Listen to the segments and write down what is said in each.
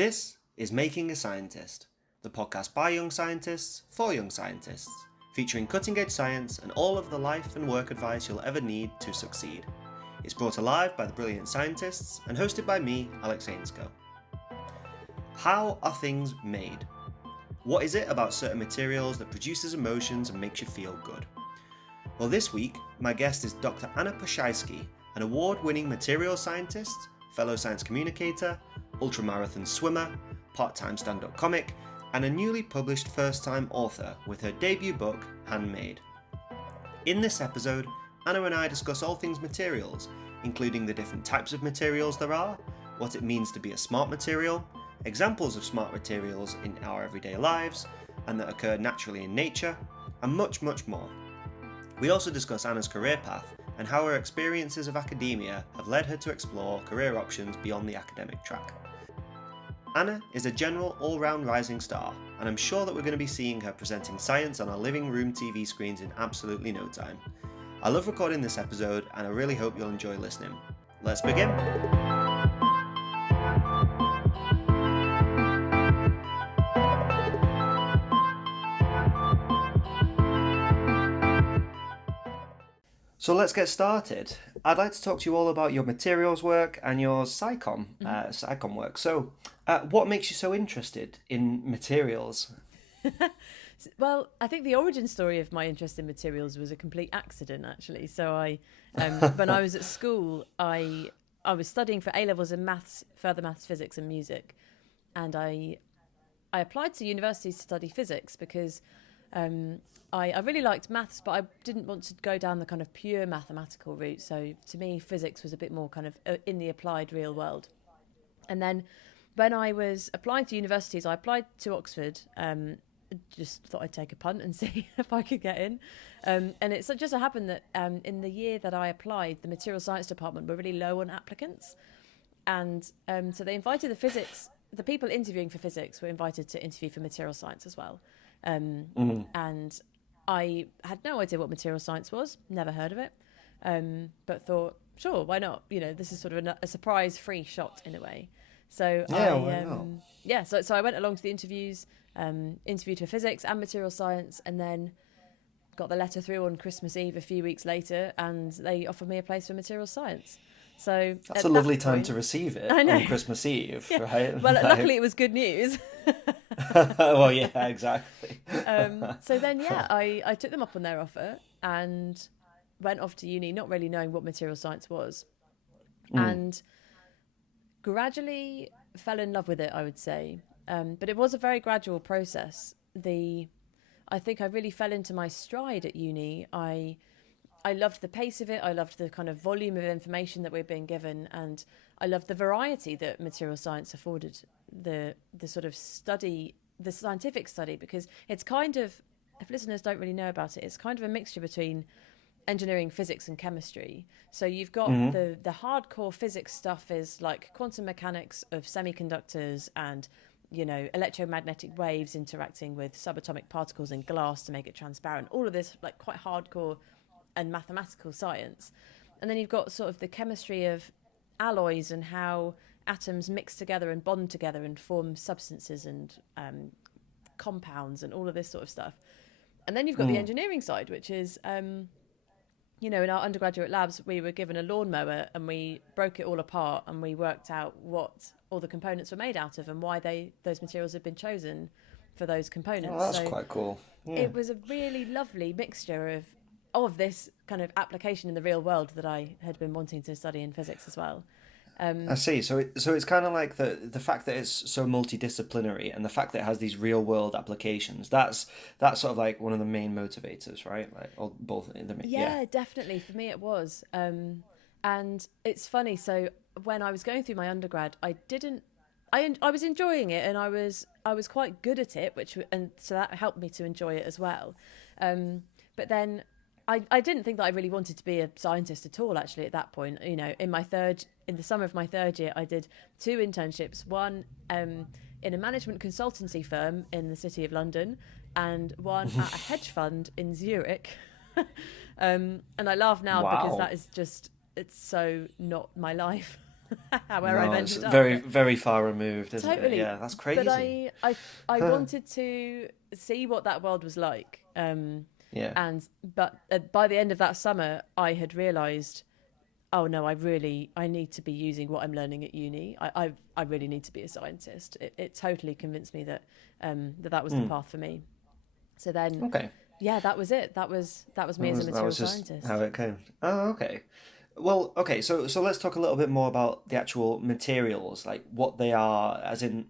This is Making a Scientist, the podcast by young scientists for young scientists, featuring cutting-edge science and all of the life and work advice you'll ever need to succeed. It's brought alive by the brilliant scientists and hosted by me, Alex Ainscoe. How are things made? What is it about certain materials that produces emotions and makes you feel good? Well, this week, my guest is Dr. Anna Ploszajski, an award-winning materials scientist, fellow science communicator, ultramarathon swimmer, part-time stand-up comic, and a newly published first-time author with her debut book, Handmade. In this episode, Anna and I discuss all things materials, including the different types of materials there are, what it means to be a smart material, examples of smart materials in our everyday lives, and that occur naturally in nature, and much, much more. We also discuss Anna's career path and how her experiences of academia have led her to explore career options beyond the academic track. Anna is a general all-round rising star, and I'm sure that we're going to be seeing her presenting science on our living room TV screens in absolutely no time. I love recording this episode, and I really hope you'll enjoy listening. Let's begin! So let's get started. I'd like to talk to you all about your materials work and your SciComm work. So what makes you so interested in materials? Well, I think the origin story of my interest in materials was a complete accident, actually. So when I was at school, I was studying for A-levels in maths, further maths, physics and music. And I applied to universities to study physics because I really liked maths, but I didn't want to go down the kind of pure mathematical route. So to me, physics was a bit more kind of in the applied real world. And then when I was applying to universities, I applied to Oxford, just thought I'd take a punt and see if I could get in. And it just so happened that in the year that I applied, the material science department were really low on applicants. And so they invited the people interviewing for physics were invited to interview for material science as well. And I had no idea what material science was, never heard of it, but thought, sure, why not? You know, this is sort of a surprise-free shot in a way. So so I went along to the interviews, interviewed for physics and material science, and then got the letter through on Christmas Eve a few weeks later, and they offered me a place for material science. So that's a lovely time to receive it on Christmas Eve, right? Well, luckily it was good news. Well, yeah, exactly. So then, I took them up on their offer and went off to uni, not really knowing what material science was, and gradually fell in love with it, I would say. But it was a very gradual process. I think I really fell into my stride at uni. I loved the pace of it. I loved the kind of volume of information that we're being given, and I loved the variety that material science afforded the sort of study, the scientific study, because it's kind of, if listeners don't really know about it, it's kind of a mixture between engineering, physics and chemistry. So you've got the hardcore physics stuff is like quantum mechanics of semiconductors and, you know, electromagnetic waves interacting with subatomic particles in glass to make it transparent. All of this like quite hardcore and mathematical science. And then you've got sort of the chemistry of alloys and how atoms mix together and bond together and form substances and compounds and all of this sort of stuff. And then you've got the engineering side, which is, in our undergraduate labs, we were given a lawnmower and we broke it all apart and we worked out what all the components were made out of and why those materials had been chosen for those components. Oh, that's quite cool. Yeah. It was a really lovely mixture of this kind of application in the real world that I had been wanting to study in physics as well. I see. So it's kind of like the fact that it's so multidisciplinary and the fact that it has these real world applications. That's sort of like one of the main motivators, right? Like both. Yeah, definitely. For me, it was. And it's funny. So when I was going through my undergrad, I was enjoying it and I was quite good at it, and so that helped me to enjoy it as well. But then I didn't think that I really wanted to be a scientist at all, actually, at that point. You know, in the summer of my third year, I did 2 internships, one in a management consultancy firm in the city of London and one at a hedge fund in Zurich. And I laugh now because that is just, it's so not my life. where I've it's ended up. very, very far removed, isn't Totally. it? Yeah, that's crazy. But I wanted to see what that world was like. Yeah. But by the end of that summer, I had realised, oh no, I need to be using what I'm learning at uni. I really need to be a scientist. It totally convinced me that that was the path for me. So then, Okay. yeah, that was it. That was me as a material scientist. How it came. Oh, okay. Well, okay. So let's talk a little bit more about the actual materials, like what they are, as in,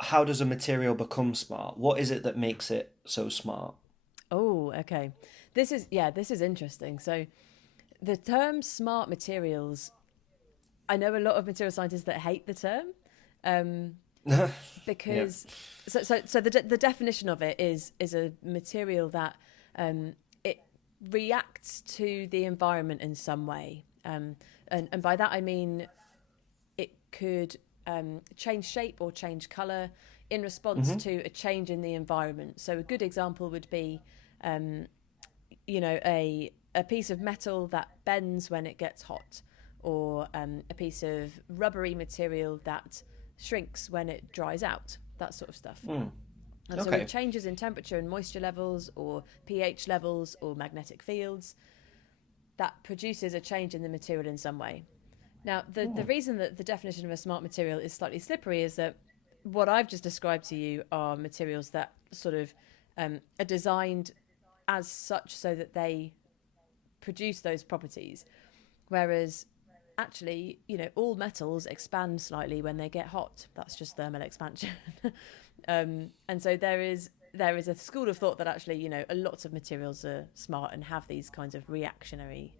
how does a material become smart? What is it that makes it so smart? Oh, okay. This is interesting. So the term smart materials, I know a lot of material scientists that hate the term, because the definition of it is a material that it reacts to the environment in some way, and by that I mean it could change shape or change color in response to a change in the environment. So a good example would be, a piece of metal that bends when it gets hot, or a piece of rubbery material that shrinks when it dries out, that sort of stuff. And so with changes in temperature and moisture levels, or pH levels, or magnetic fields, that produces a change in the material in some way. Now, the reason that the definition of a smart material is slightly slippery is that what I've just described to you are materials that sort of are designed as such so that they produce those properties, whereas actually, all metals expand slightly when they get hot. That's just thermal expansion. And so there is a school of thought that actually, a lot of materials are smart and have these kinds of reactionary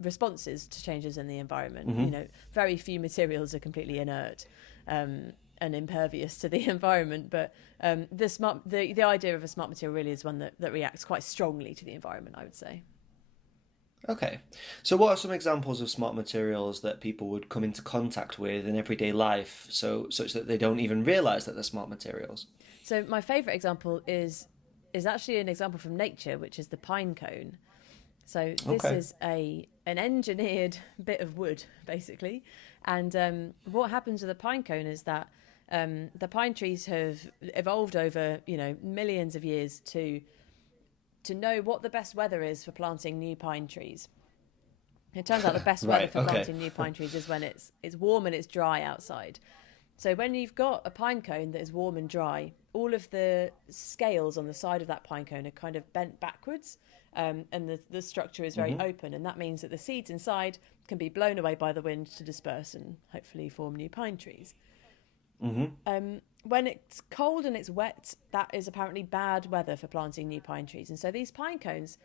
responses to changes in the environment. Very few materials are completely inert and impervious to the environment, but the idea of a smart material really is one that reacts quite strongly to the environment, I would say. Okay. So what are some examples of smart materials that people would come into contact with in everyday life, such that they don't even realize that they're smart materials? So my favorite example is actually an example from nature, which is the pine cone. So this is an engineered bit of wood, basically. And what happens with a pine cone is that the pine trees have evolved over, millions of years to know what the best weather is for planting new pine trees. It turns out the best weather for planting new pine trees is when it's warm and it's dry outside. So when you've got a pine cone that is warm and dry, all of the scales on the side of that pine cone are kind of bent backwards, and the structure is very open, and that means that the seeds inside can be blown away by the wind to disperse and hopefully form new pine trees. When it's cold and it's wet, that is apparently bad weather for planting new pine trees. And so these pine cones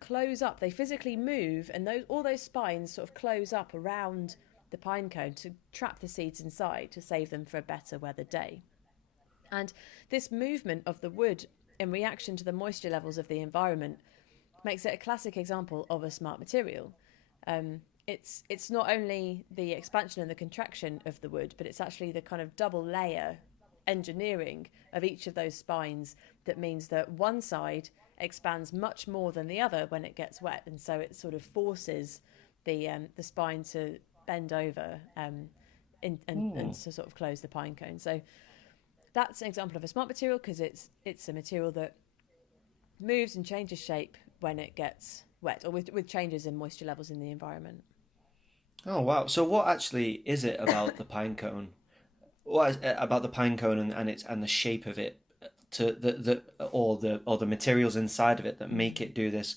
close up, they physically move, and all those spines sort of close up around the pine cone to trap the seeds inside to save them for a better weather day. And this movement of the wood in reaction to the moisture levels of the environment makes it a classic example of a smart material. It's not only the expansion and the contraction of the wood, but it's actually the kind of double layer engineering of each of those spines that means that one side expands much more than the other when it gets wet, and so it sort of forces the spine to bend over and to sort of close the pine cone. So that's an example of a smart material because it's a material that moves and changes shape when it gets wet, or with changes in moisture levels in the environment. Oh wow! So what actually is it about the pine cone? What is about the pine cone and the shape of it, to or the materials inside of it that make it do this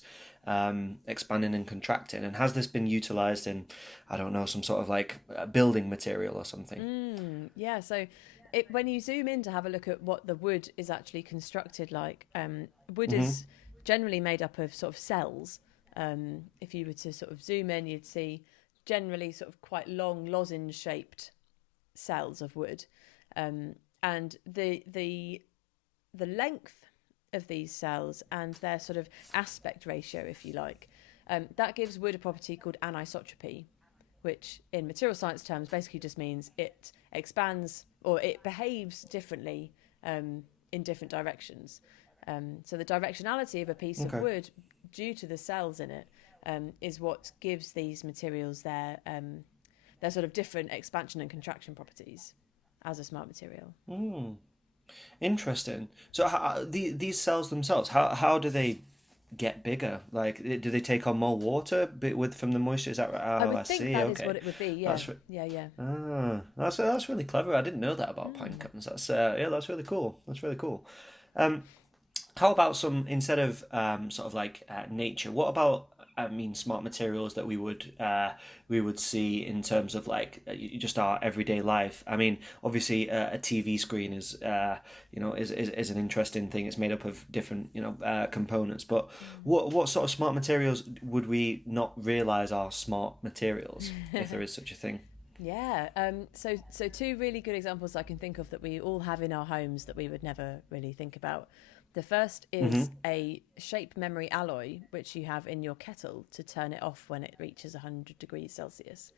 expanding and contracting? And has this been utilized in, I don't know, some sort of like a building material or something? Yeah. So when you zoom in to have a look at what the wood is actually constructed like, wood is generally made up of sort of cells. If you were to sort of zoom in, you'd see generally sort of quite long lozenge shaped cells of wood, and the length of these cells and their sort of aspect ratio, if you like, that gives wood a property called anisotropy, which in material science terms basically just means it expands or it behaves differently in different directions. So the directionality of a piece of wood due to the cells in it is what gives these materials their they're sort of different expansion and contraction properties as a smart material. Interesting. So these cells themselves, how do they get bigger? Like, do they take on more water from the moisture? Is that right? I Oh, would I think see. that is Okay. what it would be. Yeah, That's yeah. that's really clever. I didn't know that about pine cones. That's that's really cool. That's really cool. How about some, instead of sort of like nature? What about, I mean, smart materials that we would see in terms of like just our everyday life? I mean, obviously a TV screen is is an interesting thing. It's made up of different components. But what sort of smart materials would we not realize are smart materials, if there is such a thing? Yeah. So two really good examples I can think of that we all have in our homes that we would never really think about. The first is a shape memory alloy, which you have in your kettle to turn it off when it reaches 100 degrees Celsius.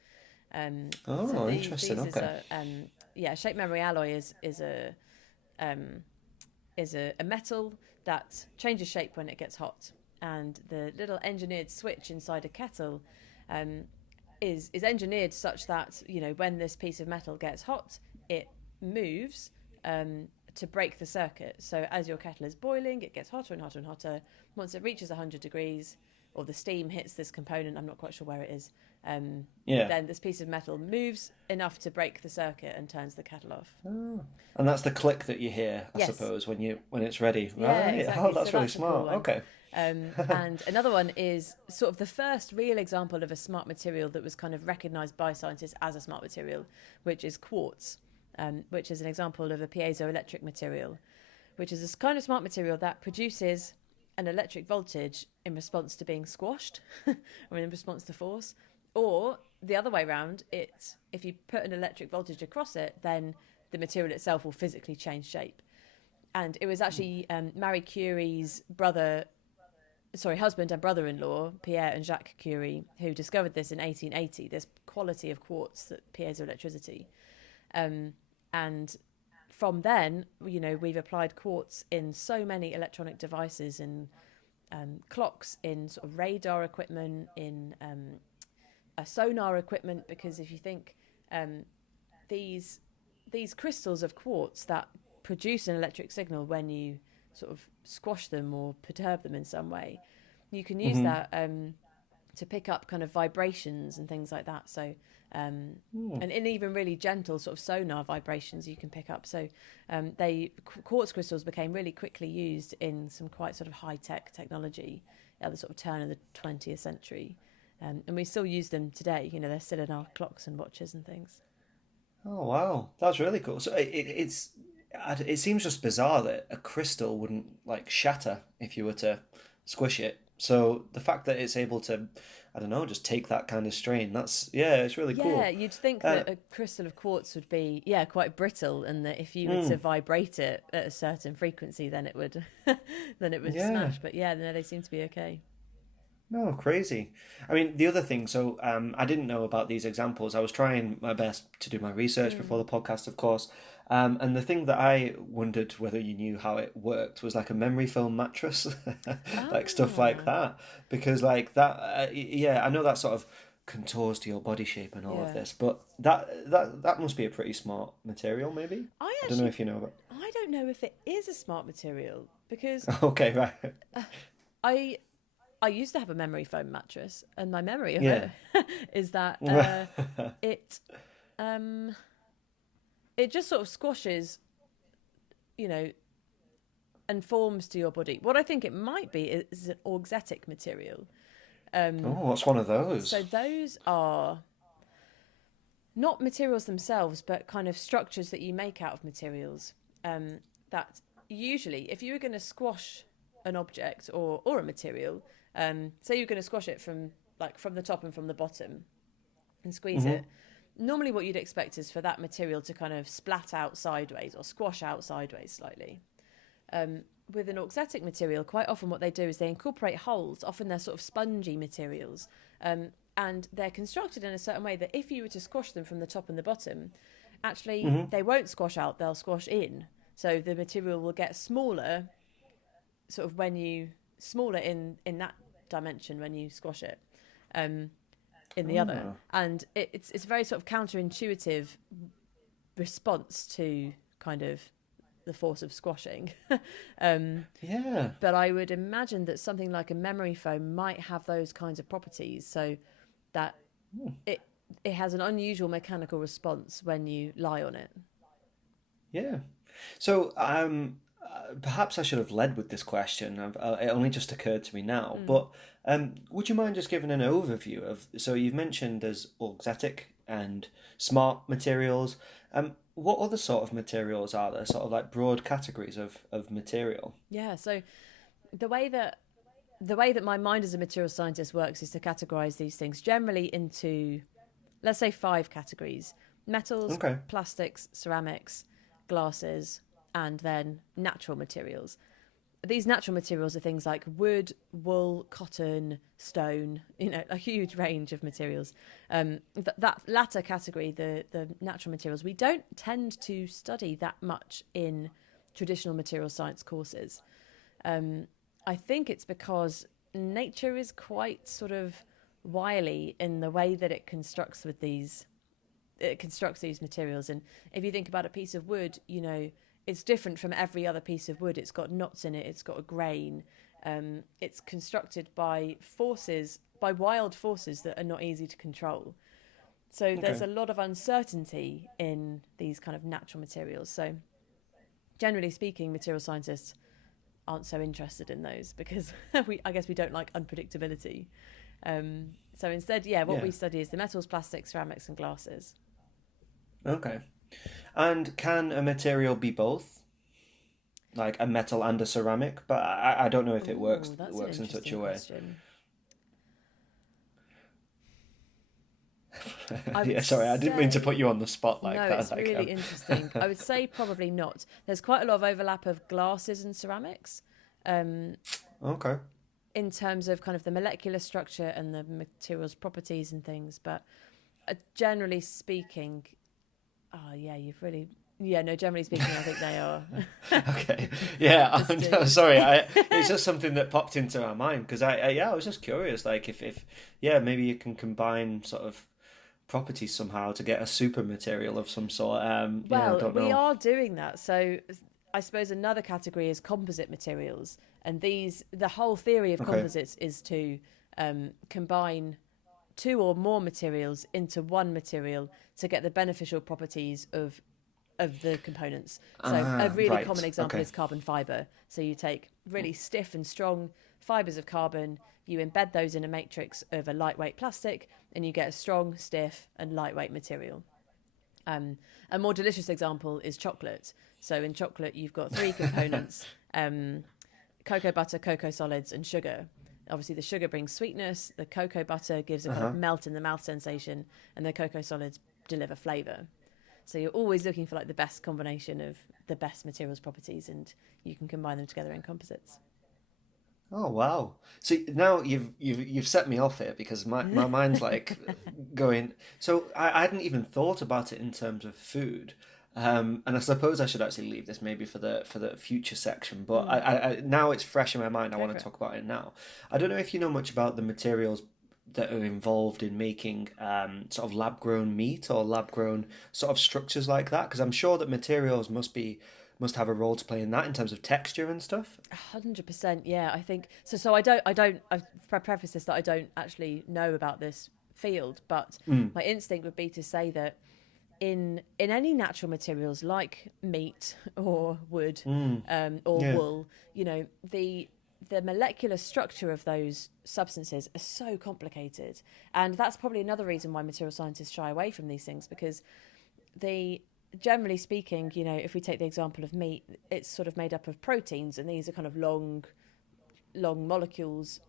Interesting. Okay. Shape memory alloy is a metal that changes shape when it gets hot, and the little engineered switch inside a kettle is engineered such that when this piece of metal gets hot, it moves to break the circuit. So as your kettle is boiling, it gets hotter and hotter and hotter. Once it reaches 100 degrees, or the steam hits this component, I'm not quite sure where it is, then this piece of metal moves enough to break the circuit and turns the kettle off. Oh. And that's the click that you hear, I suppose, when it's ready. Yeah, right? exactly. Oh, that's So really that's a cool smart. one. Okay. And another one is sort of the first real example of a smart material that was kind of recognised by scientists as a smart material, which is quartz, which is an example of a piezoelectric material, which is this kind of smart material that produces an electric voltage in response to being squashed or in response to force. Or the other way around, if you put an electric voltage across it, then the material itself will physically change shape. And it was actually Marie Curie's husband and brother-in-law, Pierre and Jacques Curie, who discovered this in 1880, this quality of quartz, that piezoelectricity. And from then, we've applied quartz in so many electronic devices, in clocks, in sort of radar equipment, in sonar equipment, because if you think these crystals of quartz that produce an electric signal when you sort of squash them or perturb them in some way, you can use that to pick up kind of vibrations and things like that. So and in even really gentle sort of sonar vibrations you can pick up. So quartz crystals became really quickly used in some quite sort of high-tech technology at the sort of turn of the 20th century. And we still use them today. They're still in our clocks and watches and things. Oh, wow. That's really cool. So it seems just bizarre that a crystal wouldn't like shatter if you were to squish it. So the fact that it's able to, I don't know, just take that kind of strain, it's really cool. Yeah, you'd think that a crystal of quartz would be, quite brittle, and that if you were to vibrate it at a certain frequency, then it would smash. But no, they seem to be okay. No, crazy. I mean, the other thing, so I didn't know about these examples. I was trying my best to do my research before the podcast, of course. And the thing that I wondered whether you knew how it worked was like a memory foam mattress, like stuff like that. Because like that, I know that sort of contours to your body shape and all of this, but that must be a pretty smart material, maybe. I don't know if you know about. I don't know if it is a smart material, because Okay, right. I used to have a memory foam mattress, and my memory of it is that it just sort of squashes, and forms to your body. What I think it might be is an auxetic material. What's one of those? So those are not materials themselves, but kind of structures that you make out of materials. That usually, if you were going to squash an object or a material, say you're going to squash it from the top and from the bottom and squeeze it, normally what you'd expect is for that material to kind of splat out sideways or squash out sideways slightly. With an auxetic material, quite often what they do is they incorporate holes. Often they're sort of spongy materials, and they're constructed in a certain way that if you were to squash them from the top and the bottom, actually they won't squash out, they'll squash in. So the material will get smaller, sort of smaller in that dimension when you squash it. in the other. And it's a very sort of counterintuitive response to kind of the force of squashing. But I would imagine that something like a memory foam might have those kinds of properties, so that it has an unusual mechanical response when you lie on it. Yeah. So perhaps I should have led with this question. It only just occurred to me now. But would you mind just giving an overview of? So you've mentioned there's auxetic and smart materials. What other sort of materials are there? Sort of like broad categories of material. Yeah. So the way that my mind as a material scientist works is to categorize these things generally into, let's say, 5 categories: metals, plastics, ceramics, glasses, and then natural materials. These natural materials are things like wood, wool, cotton, stone, a huge range of materials. That latter category, the natural materials, we don't tend to study that much in traditional material science courses. I think it's because nature is quite sort of wily in the way that it constructs these materials. And if you think about a piece of wood, it's different from every other piece of wood. It's got knots in it. It's got a grain. It's constructed by wild forces that are not easy to control. So there's a lot of uncertainty in these kind of natural materials. So generally speaking, material scientists aren't so interested in those because I guess we don't like unpredictability. So instead, what we study is the metals, plastics, ceramics, and glasses. Okay. And can a material be both? Like a metal and a ceramic? But I don't know if it works in such a way. Sorry, I didn't mean to put you on the spot like that. No, it's really interesting. I would say probably not. There's quite a lot of overlap of glasses and ceramics. Okay. In terms of kind of the molecular structure and the material's properties and things, but generally speaking, generally speaking, I think they are. Okay. Yeah, I'm sorry. It's just something that popped into my mind because I was just curious, like if maybe you can combine sort of properties somehow to get a super material of some sort. I don't know. We are doing that. So I suppose another category is composite materials, and the whole theory of composites is to combine 2 or more materials into one material to get the beneficial properties of the components. So a really common example is carbon fibre. So you take really stiff and strong fibres of carbon, you embed those in a matrix of a lightweight plastic, and you get a strong, stiff and lightweight material. A more delicious example is chocolate. So in chocolate, you've got 3 components, cocoa butter, cocoa solids, and sugar. Obviously, the sugar brings sweetness, the cocoa butter gives a kind of melt in the mouth sensation, and the cocoa solids deliver flavour. So you're always looking for like the best combination of the best materials properties, and you can combine them together in composites. Oh wow! See, now you've set me off here because my mind's like going. So I hadn't even thought about it in terms of food, and I suppose I should actually leave this maybe for the future section. But I now it's fresh in my mind. I want to talk about it now. I don't know if you know much about the materials that are involved in making sort of lab grown meat or lab grown sort of structures like that, because I'm sure that materials must have a role to play in that in terms of texture and stuff. 100%, yeah. I think so. So I preface this that I don't actually know about this field, but my instinct would be to say that in any natural materials like meat or wood or wool, the molecular structure of those substances are so complicated, and that's probably another reason why material scientists shy away from these things, because generally speaking, if we take the example of meat, it's sort of made up of proteins, and these are kind of long molecules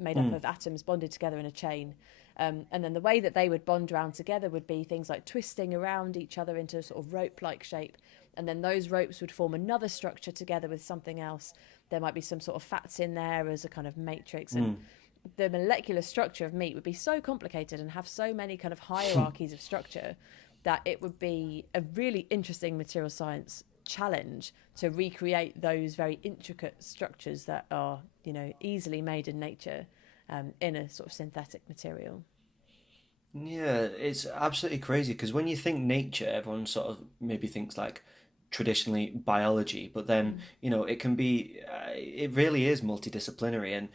made up of atoms bonded together in a chain. And then the way that they would bond around together would be things like twisting around each other into a sort of rope-like shape. And then those ropes would form another structure together with something else. There might be some sort of fats in there as a kind of matrix. And the molecular structure of meat would be so complicated and have so many kind of hierarchies of structure that it would be a really interesting material science challenge to recreate those very intricate structures that are, easily made in nature in a sort of synthetic material. Yeah, it's absolutely crazy because when you think nature, everyone sort of maybe thinks like traditionally biology, but then Mm. it can be it really is multidisciplinary. And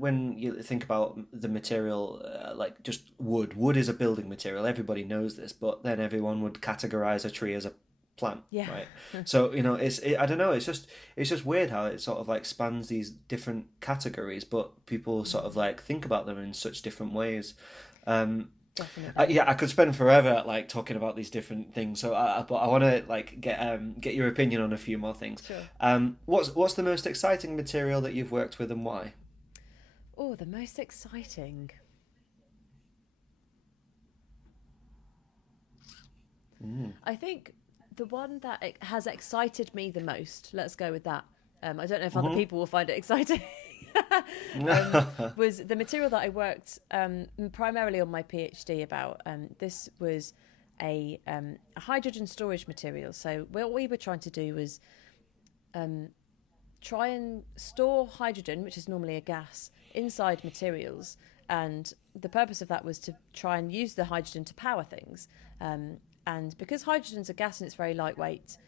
when you think about the material, like just wood is a building material. Everybody knows this, but then everyone would categorize a tree as a plant, Yeah. right? So I don't know. It's just weird how it sort of like spans these different categories, but people sort of like think about them in such different ways. Um, Definitely. yeah, I could spend forever like talking about these different things. But I want to like get your opinion on a few more things. Sure. What's the most exciting material that you've worked with and why? Oh, the most exciting. Mm. I think the one that has excited me the most, let's go with that. I don't know if other people will find it exciting. Was the material that I worked primarily on my PhD about. This was a hydrogen storage material. So what we were trying to do was try and store hydrogen, which is normally a gas, inside materials. And the purpose of that was to try and use the hydrogen to power things. And because hydrogen's a gas and it's very lightweight,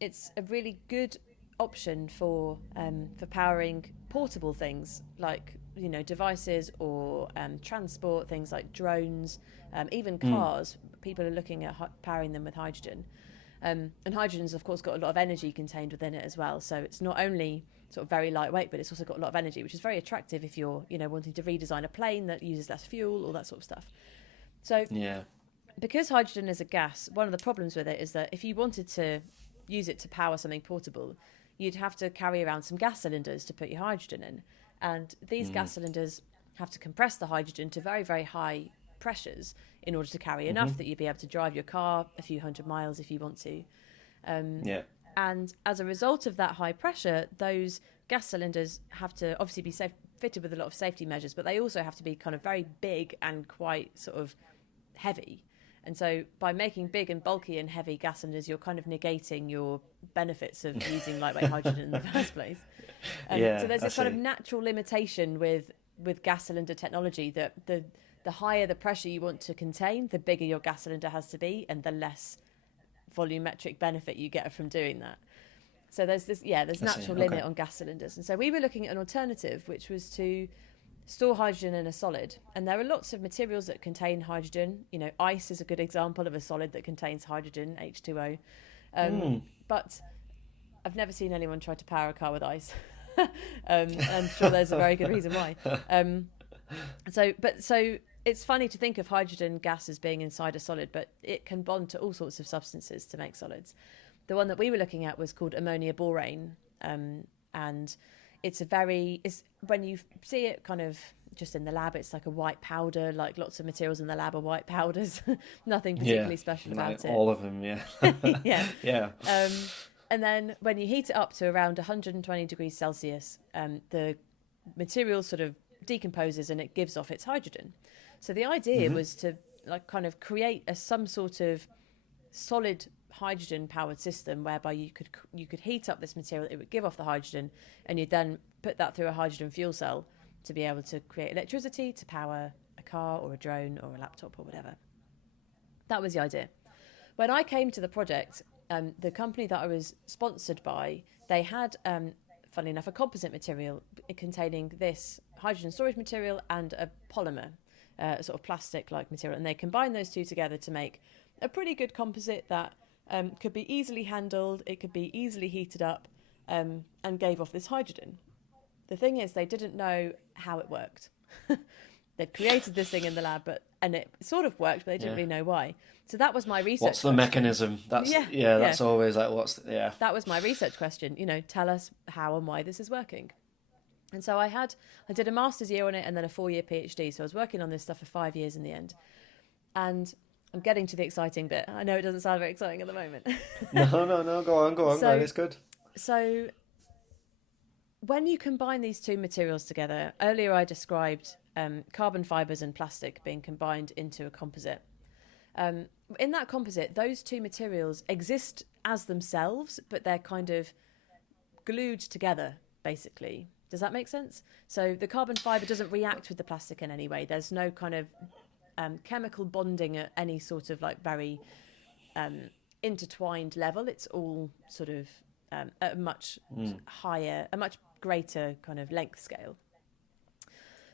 it's a really good option for powering portable things like devices or transport things like drones, even cars. People are looking at powering them with hydrogen. And hydrogen's of course got a lot of energy contained within it as well. So it's not only sort of very lightweight, but it's also got a lot of energy, which is very attractive if you're wanting to redesign a plane that uses less fuel, all that sort of stuff. So Yeah. because hydrogen is a gas, one of the problems with it is that if you wanted to use it to power something portable, you'd have to carry around some gas cylinders to put your hydrogen in. And these gas cylinders have to compress the hydrogen to very, very high pressures in order to carry enough that you'd be able to drive your car a few hundred miles if you want to. Yeah. And as a result of that high pressure, those gas cylinders have to obviously be fitted with a lot of safety measures, but they also have to be kind of very big and quite sort of heavy. And so by making big and bulky and heavy gas cylinders, you're kind of negating your benefits of using lightweight hydrogen in the first place. Yeah, So there's I this kind of see. natural limitation with gas cylinder technology that the higher the pressure you want to contain, the bigger your gas cylinder has to be and the less volumetric benefit you get from doing that. So there's I see. natural Okay. limit on gas cylinders. And so we were looking at an alternative, which was to store hydrogen in a solid. And there are lots of materials that contain hydrogen. Ice is a good example of a solid that contains hydrogen, H2O. But I've never seen anyone try to power a car with ice. I'm sure there's a very good reason why. So it's funny to think of hydrogen gas as being inside a solid, but it can bond to all sorts of substances to make solids. The one that we were looking at was called Ammonia Borane, and it's when you see it kind of just in the lab, it's like a white powder. Like lots of materials in the lab are white powders. Nothing Yeah. particularly special Like about it. all of them. Yeah. Yeah. Yeah. And then when you heat it up to around 120 degrees Celsius, the material sort of decomposes and it gives off its hydrogen. So the idea was to like kind of create some sort of solid hydrogen powered system whereby you could heat up this material, it would give off the hydrogen, and you'd then put that through a hydrogen fuel cell to be able to create electricity to power a car or a drone or a laptop or whatever. That was the idea. When I came to the project, the company that I was sponsored by, they had, funnily enough, a composite material containing this hydrogen storage material and a polymer, sort of plastic-like material, and they combined those two together to make a pretty good composite that could be easily handled, it could be easily heated up, and gave off this hydrogen. The thing is, they didn't know how it worked. They'd created this thing in the lab, and it sort of worked, but they didn't really know why. So that was my research What's the question. mechanism? That's That's always like That was my research question. Tell us how and why this is working. And so I did a master's year on it and then a 4-year PhD. So I was working on this stuff for 5 years in the end. And I'm getting to the exciting bit. I know it doesn't sound very exciting at the moment. No. Go on. Go on. It's good. So when you combine these two materials together, earlier I described carbon fibres and plastic being combined into a composite. In that composite, those two materials exist as themselves, but they're kind of glued together, basically. Does that make sense? So the carbon fibre doesn't react with the plastic in any way. There's no kind of chemical bonding at any sort of like very intertwined level. It's all sort of at a much higher, a much greater kind of length scale.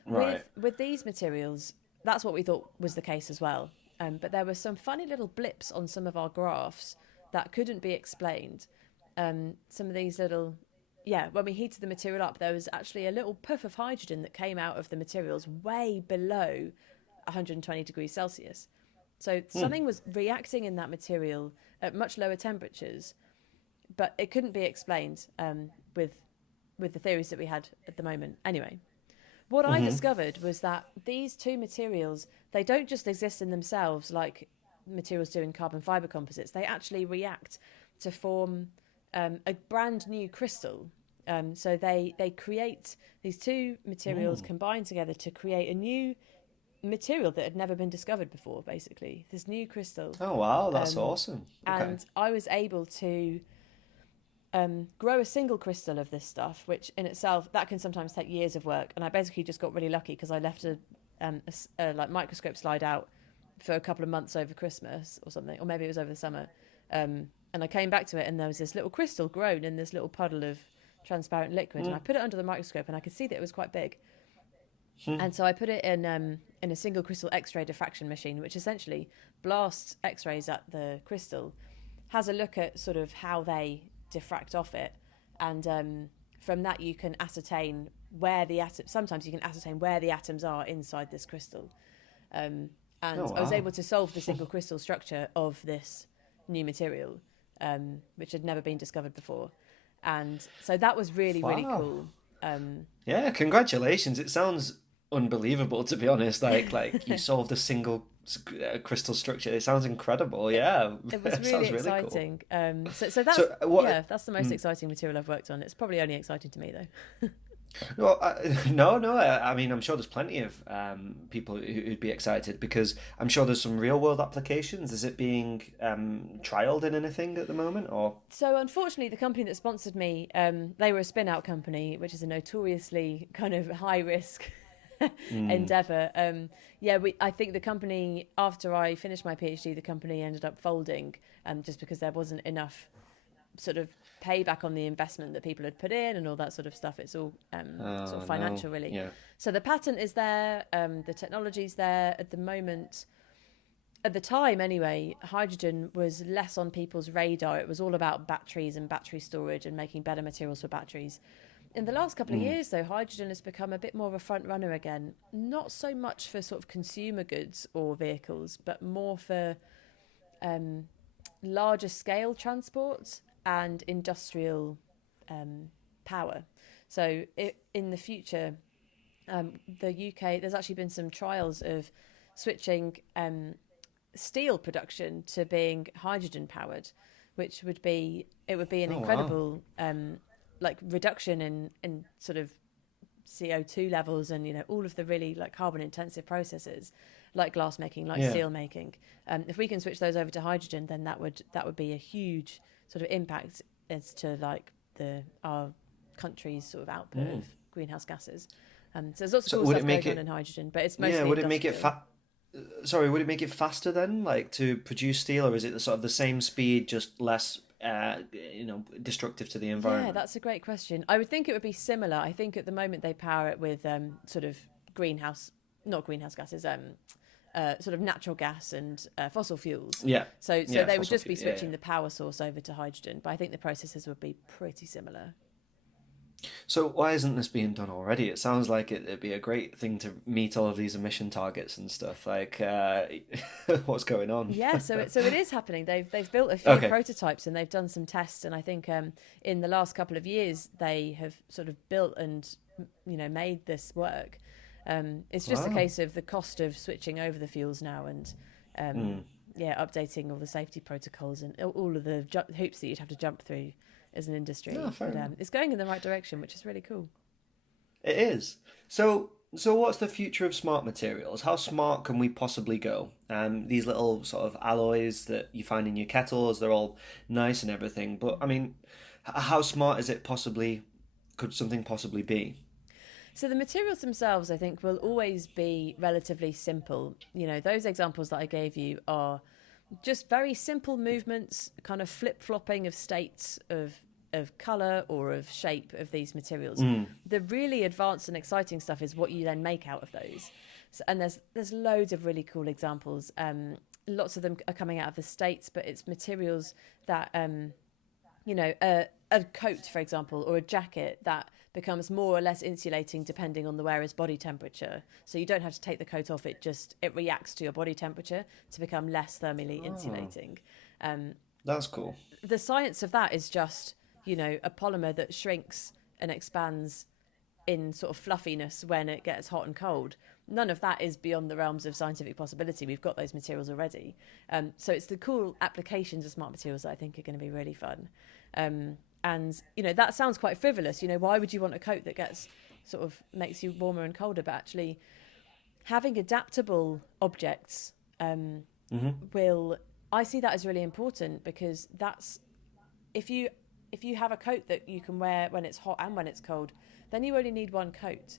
Right. With these materials, that's what we thought was the case as well. But there were some funny little blips on some of our graphs that couldn't be explained. Some of these little, when we heated the material up, there was actually a little puff of hydrogen that came out of the materials way below 120 degrees Celsius. So something was reacting in that material at much lower temperatures, but it couldn't be explained with the theories that we had at the moment. Anyway, what I discovered was that these two materials, they don't just exist in themselves like materials do in carbon fibre composites. They actually react to form a brand new crystal. So they create, these two materials combine together to create a new material that had never been discovered before, basically. This new crystal. Oh, wow, that's awesome. Okay. And I was able to grow a single crystal of this stuff, which in itself, that can sometimes take years of work. And I basically just got really lucky because I left a like microscope slide out for a couple of months over Christmas or something, or maybe it was over the summer. And I came back to it and there was this little crystal grown in this little puddle of transparent liquid. And I put it under the microscope and I could see that it was quite big. And so I put it in a single crystal X-ray diffraction machine, which essentially blasts X-rays at the crystal, has a look at sort of how they diffract off it, and from that you can ascertain where the sometimes you can ascertain where the atoms are inside this crystal. And I was able to solve the single crystal structure of this new material, which had never been discovered before. And so that was really, really cool. Yeah, congratulations. It sounds unbelievable, to be honest. Like you solved a single crystal structure. It sounds incredible. Yeah, it was really exciting. Cool. So that's that's the most exciting material I've worked on. It's probably only exciting to me though. Well, no. I mean, I'm sure there's plenty of people who'd be excited, because I'm sure there's some real world applications. Is it being trialed in anything at the moment, or? So unfortunately, the company that sponsored me, they were a spin-out company, which is a notoriously kind of high risk endeavor. I think the company, after I finished my PhD, the company ended up folding, just because there wasn't enough sort of payback on the investment that people had put in and all that sort of stuff. It's all sort of financial, really. Yeah. So the patent is there, the technology's there at the moment. At the time, anyway, hydrogen was less on people's radar. It was all about batteries and battery storage and making better materials for batteries. In the last couple of years, though, hydrogen has become a bit more of a front runner again. Not so much for sort of consumer goods or vehicles, but more for larger scale transport and industrial power. So in the future, the UK, there's actually been some trials of switching steel production to being hydrogen powered, which would be an incredible like reduction in sort of CO2 levels and, you know, all of the really like carbon intensive processes like glass making, like steel making. If we can switch those over to hydrogen, then that would be a huge sort of impact as to like our country's sort of output of greenhouse gases. So there's lots of cool stuff going on in hydrogen, but it's mostly would it make it would it make it faster then, like to produce steel, or is it sort of the same speed, just less destructive to the environment? Yeah, that's a great question. I would think it would be similar. I think at the moment they power it with sort of not greenhouse gases, sort of natural gas and fossil fuels. Yeah. So they would just be switching the power source over to hydrogen, but I think the processes would be pretty similar. So why isn't this being done already? It sounds like it'd be a great thing to meet all of these emission targets and stuff. Like, what's going on? Yeah, so it is happening. They've built a few prototypes and they've done some tests. And I think in the last couple of years they have sort of built and made this work. It's just a case of the cost of switching over the fuels now and updating all the safety protocols and all of the hoops that you'd have to jump through as an industry. But it's going in the right direction, which is really cool. It is. So what's the future of smart materials? How smart can we possibly go? These little sort of alloys that you find in your kettles, they're all nice and everything, but I mean, how smart could something possibly be? So the materials themselves, I think, will always be relatively simple. You know, those examples that I gave you are just very simple movements, kind of flip-flopping of states of colour or of shape of these materials. The really advanced and exciting stuff is what you then make out of those. So, and there's loads of really cool examples. Lots of them are coming out of the States, but it's materials that, you know, a coat, for example, or a jacket that becomes more or less insulating depending on the wearer's body temperature. So you don't have to take the coat off, it reacts to your body temperature to become less thermally insulating. That's cool. The science of that is just, you know, a polymer that shrinks and expands in sort of fluffiness when it gets hot and cold. None of that is beyond the realms of scientific possibility. We've got those materials already. So it's the cool applications of smart materials that I think are going to be really fun. And, you know, that sounds quite frivolous. You know, why would you want a coat that gets sort of makes you warmer and colder? But actually having adaptable objects I see that as really important, because that's, if you have a coat that you can wear when it's hot and when it's cold, then you only need one coat.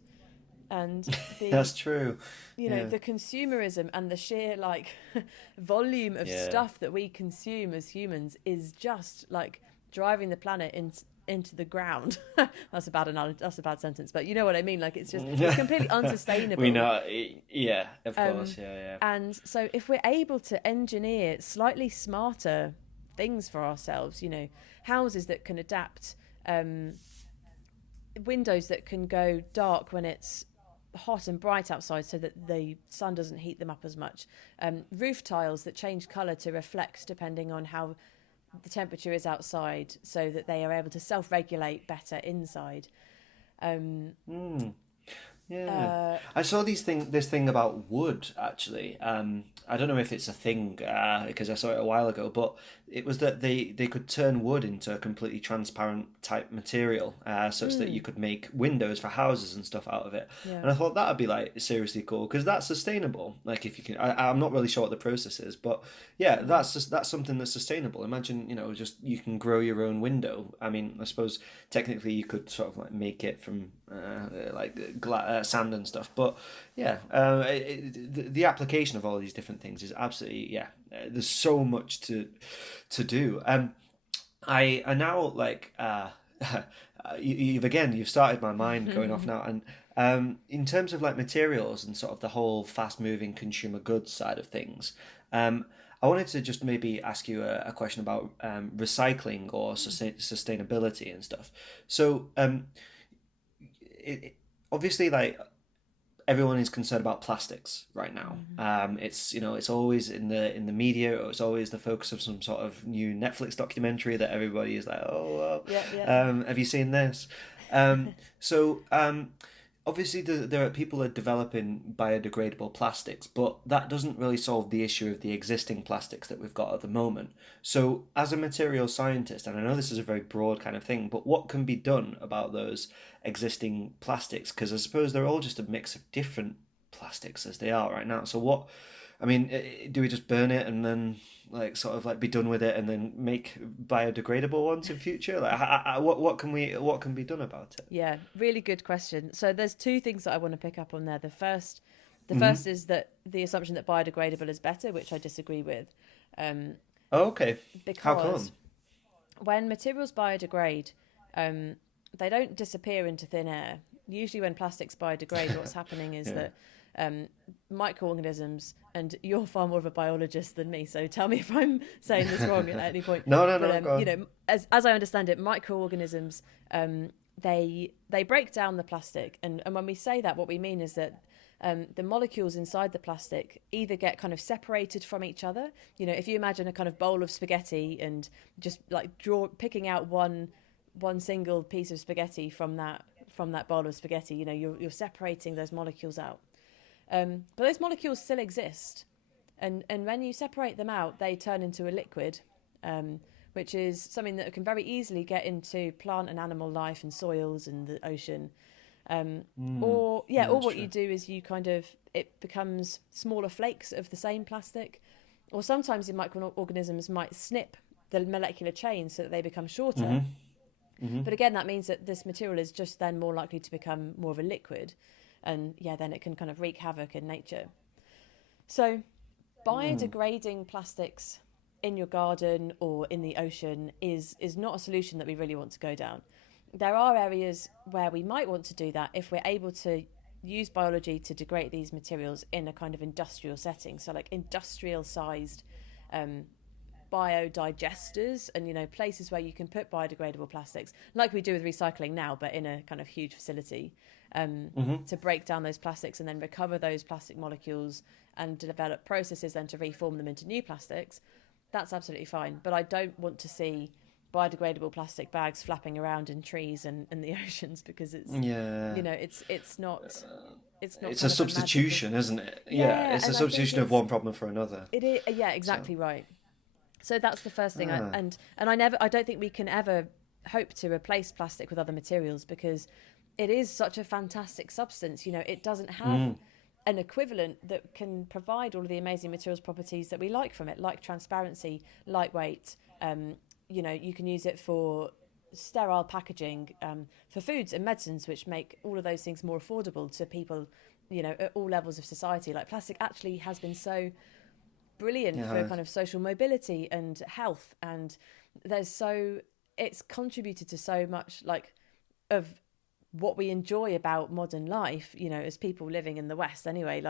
And that's true. You know, the consumerism and the sheer like volume of stuff that we consume as humans is just like driving the planet into the ground. That's a bad sentence, but you know what I mean. Like it's completely unsustainable. We know, yeah, of course, yeah. And so if we're able to engineer slightly smarter things for ourselves, you know, houses that can adapt, windows that can go dark when it's hot and bright outside so that the sun doesn't heat them up as much, roof tiles that change colour to reflect depending on how the temperature is outside, so that they are able to self-regulate better inside. I saw this thing about wood, actually. I don't know if it's a thing because I saw it a while ago, but it was that they could turn wood into a completely transparent type material, such that you could make windows for houses and stuff out of it. Yeah. And I thought that would be like seriously cool, because that's sustainable. Like if you can, I'm not really sure what the process is, but yeah, that's something that's sustainable. Imagine, you know, just you can grow your own window. I mean, I suppose technically you could sort of like make it from sand and stuff, but yeah, the application of all these different things is absolutely there's so much to do. I now like you've started my mind going off now, and in terms of like materials and sort of the whole fast moving consumer goods side of things, I wanted to just maybe ask you a question about recycling or sustainability and stuff. So obviously, like, everyone is concerned about plastics right now. It's, you know, it's always in the media, or it's always the focus of some sort of new Netflix documentary that everybody is like, have you seen this? Obviously there are people are developing biodegradable plastics, but that doesn't really solve the issue of the existing plastics that we've got at the moment. So as a material scientist, and I know this is a very broad kind of thing, but what can be done about those existing plastics? Because I suppose they're all just a mix of different plastics as they are right now. So do we just burn it and then like sort of like be done with it and then make biodegradable ones in future? Like what can be done about it? Yeah, really good question. So there's two things that I want to pick up on there. The first is that the assumption that biodegradable is better, which I disagree with. Okay. Because how come? When materials biodegrade, they don't disappear into thin air. Usually when plastics biodegrade, what's happening is that microorganisms, and you're far more of a biologist than me, so tell me if I'm saying this wrong at any point. No. You know, as I understand it, microorganisms, they break down the plastic, and when we say that, what we mean is that the molecules inside the plastic either get kind of separated from each other. You know, if you imagine a kind of bowl of spaghetti and just like picking out one single piece of spaghetti from that bowl of spaghetti, you know, you're separating those molecules out. But those molecules still exist, and when you separate them out, they turn into a liquid, which is something that can very easily get into plant and animal life and soils and the ocean. Or what you do is it becomes smaller flakes of the same plastic, or sometimes the microorganisms might snip the molecular chain so that they become shorter. But again, that means that this material is just then more likely to become more of a liquid, and then it can kind of wreak havoc in nature. So biodegrading plastics in your garden or in the ocean is not a solution that we really want to go down. There are areas where we might want to do that if we're able to use biology to degrade these materials in a kind of industrial setting. So like industrial sized biodigesters and, places where you can put biodegradable plastics like we do with recycling now, but in a kind of huge facility to break down those plastics and then recover those plastic molecules and to develop processes then to reform them into new plastics. That's absolutely fine. But I don't want to see biodegradable plastic bags flapping around in trees and in the oceans, because it's it's not it's a substitution, isn't it? It's a substitution of one problem for another. It is, exactly right. So that's the first thing. And I don't think we can ever hope to replace plastic with other materials, because it is such a fantastic substance. It doesn't have an equivalent that can provide all of the amazing materials properties that we like from it, like transparency, lightweight. You can use it for sterile packaging, for foods and medicines, which make all of those things more affordable to people, at all levels of society. Like plastic actually has been so brilliant for kind of social mobility and health, and it's contributed to so much of what we enjoy about modern life, as people living in the West anyway.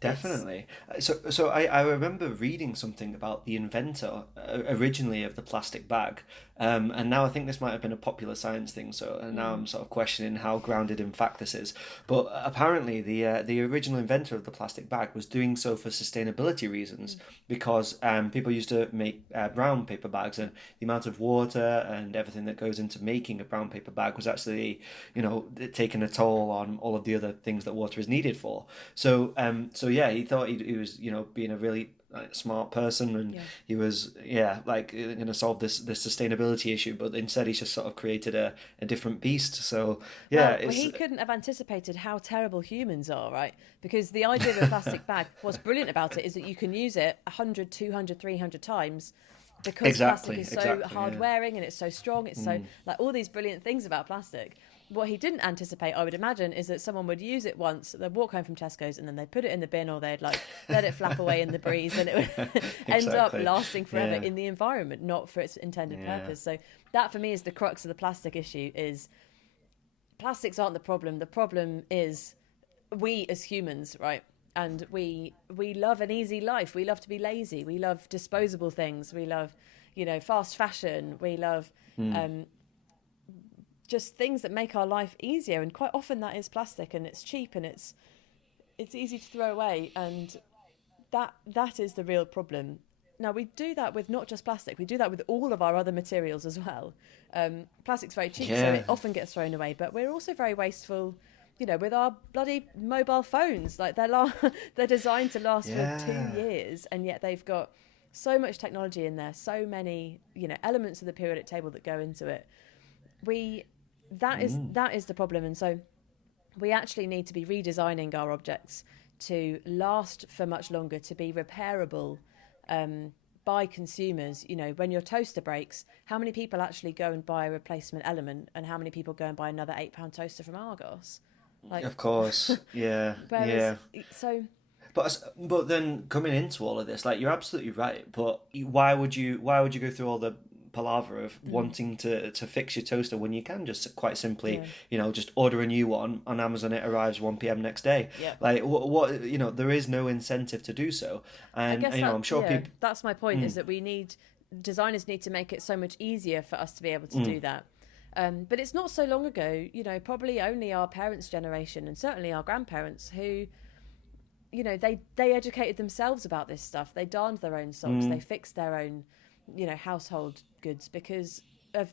Definitely. So I remember reading something about the inventor originally of the plastic bag, and now I think this might have been a popular science thing. So now I'm sort of questioning how grounded in fact this is. But apparently the original inventor of the plastic bag was doing so for sustainability reasons, because people used to make brown paper bags, and the amount of water and everything that goes into making a brown paper bag was actually taking a toll on all of the other things that water is needed for. So he thought he was being a really smart person, and he was going to solve this sustainability issue, but instead he's just sort of created a different beast. So he couldn't have anticipated how terrible humans are, right? Because the idea of a plastic bag, what's brilliant about it is that you can use it 100, 200, 300 times, because plastic is so hard wearing and it's so strong. It's so all these brilliant things about plastic. What he didn't anticipate, I would imagine, is that someone would use it once, they'd walk home from Tesco's, and then they'd put it in the bin, or they'd let it flap away in the breeze, and it would end up lasting forever in the environment, not for its intended purpose. So that for me is the crux of the plastic issue. Is plastics aren't the problem. The problem is we as humans, right? And we love an easy life. We love to be lazy. We love disposable things. We love, fast fashion. We love just things that make our life easier, and quite often that is plastic, and it's cheap, and it's easy to throw away, and that is the real problem. Now, we do that with not just plastic, we do that with all of our other materials as well. Plastic's very cheap, so it often gets thrown away, but we're also very wasteful, with our bloody mobile phones. They're designed to last for 2 years, and yet they've got so much technology in there, so many elements of the periodic table that go into it. That is the problem. And so we actually need to be redesigning our objects to last for much longer, to be repairable by consumers. When your toaster breaks, how many people actually go and buy a replacement element, and how many people go and buy another £8 toaster from Argos? Of course. So but then coming into all of this, you're absolutely right, but why would you go through all the palaver of wanting to fix your toaster when you can just quite simply just order a new one on Amazon? It arrives 1 p.m. next day. What there is no incentive to do so, and I'm sure people. That's my point, is that designers need to make it so much easier for us to be able to do that. But it's not so long ago, probably only our parents' generation, and certainly our grandparents, who they educated themselves about this stuff. They darned their own socks. They fixed their own household goods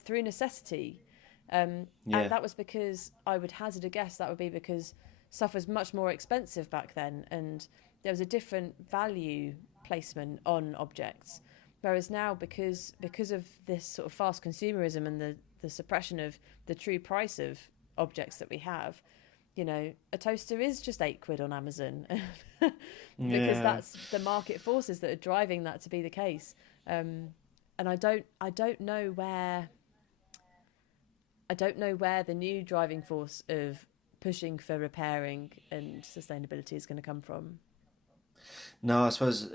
through necessity, and that was because, I would hazard a guess, that would be because stuff was much more expensive back then, and there was a different value placement on objects. Whereas now, because of this sort of fast consumerism and the suppression of the true price of objects that we have, a toaster is just £8 on Amazon because that's the market forces that are driving that to be the case. And I don't know I don't know where the new driving force of pushing for repairing and sustainability is going to come from. No, I suppose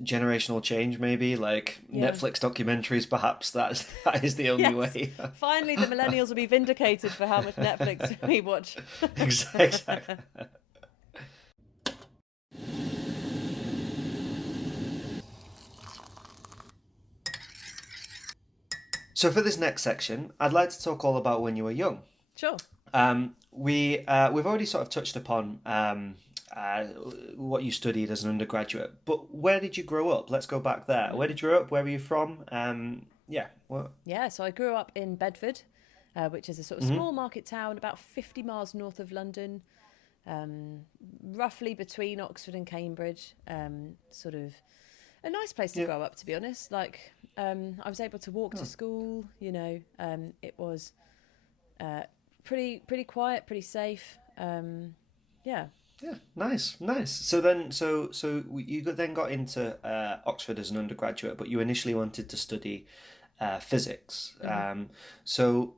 generational change, maybe like Yeah. Netflix documentaries. Perhaps that is the only Yes. way. Finally, the millennials will be vindicated for how much Netflix we watch. Exactly. So for this next section, I'd like to talk all about when you were young. Sure. We've already sort of touched upon what you studied as an undergraduate, but where did you grow up? Let's go back there. Where did you grow up? Where were you from? Yeah, so I grew up in Bedford, which is a sort of small market town about 50 miles north of London, roughly between Oxford and Cambridge. Sort of a nice place to grow up, to be honest. Like, I was able to walk to school, you know. It was pretty quiet, pretty safe. Yeah. Yeah, nice. So then, so you then got into Oxford as an undergraduate, but you initially wanted to study physics. So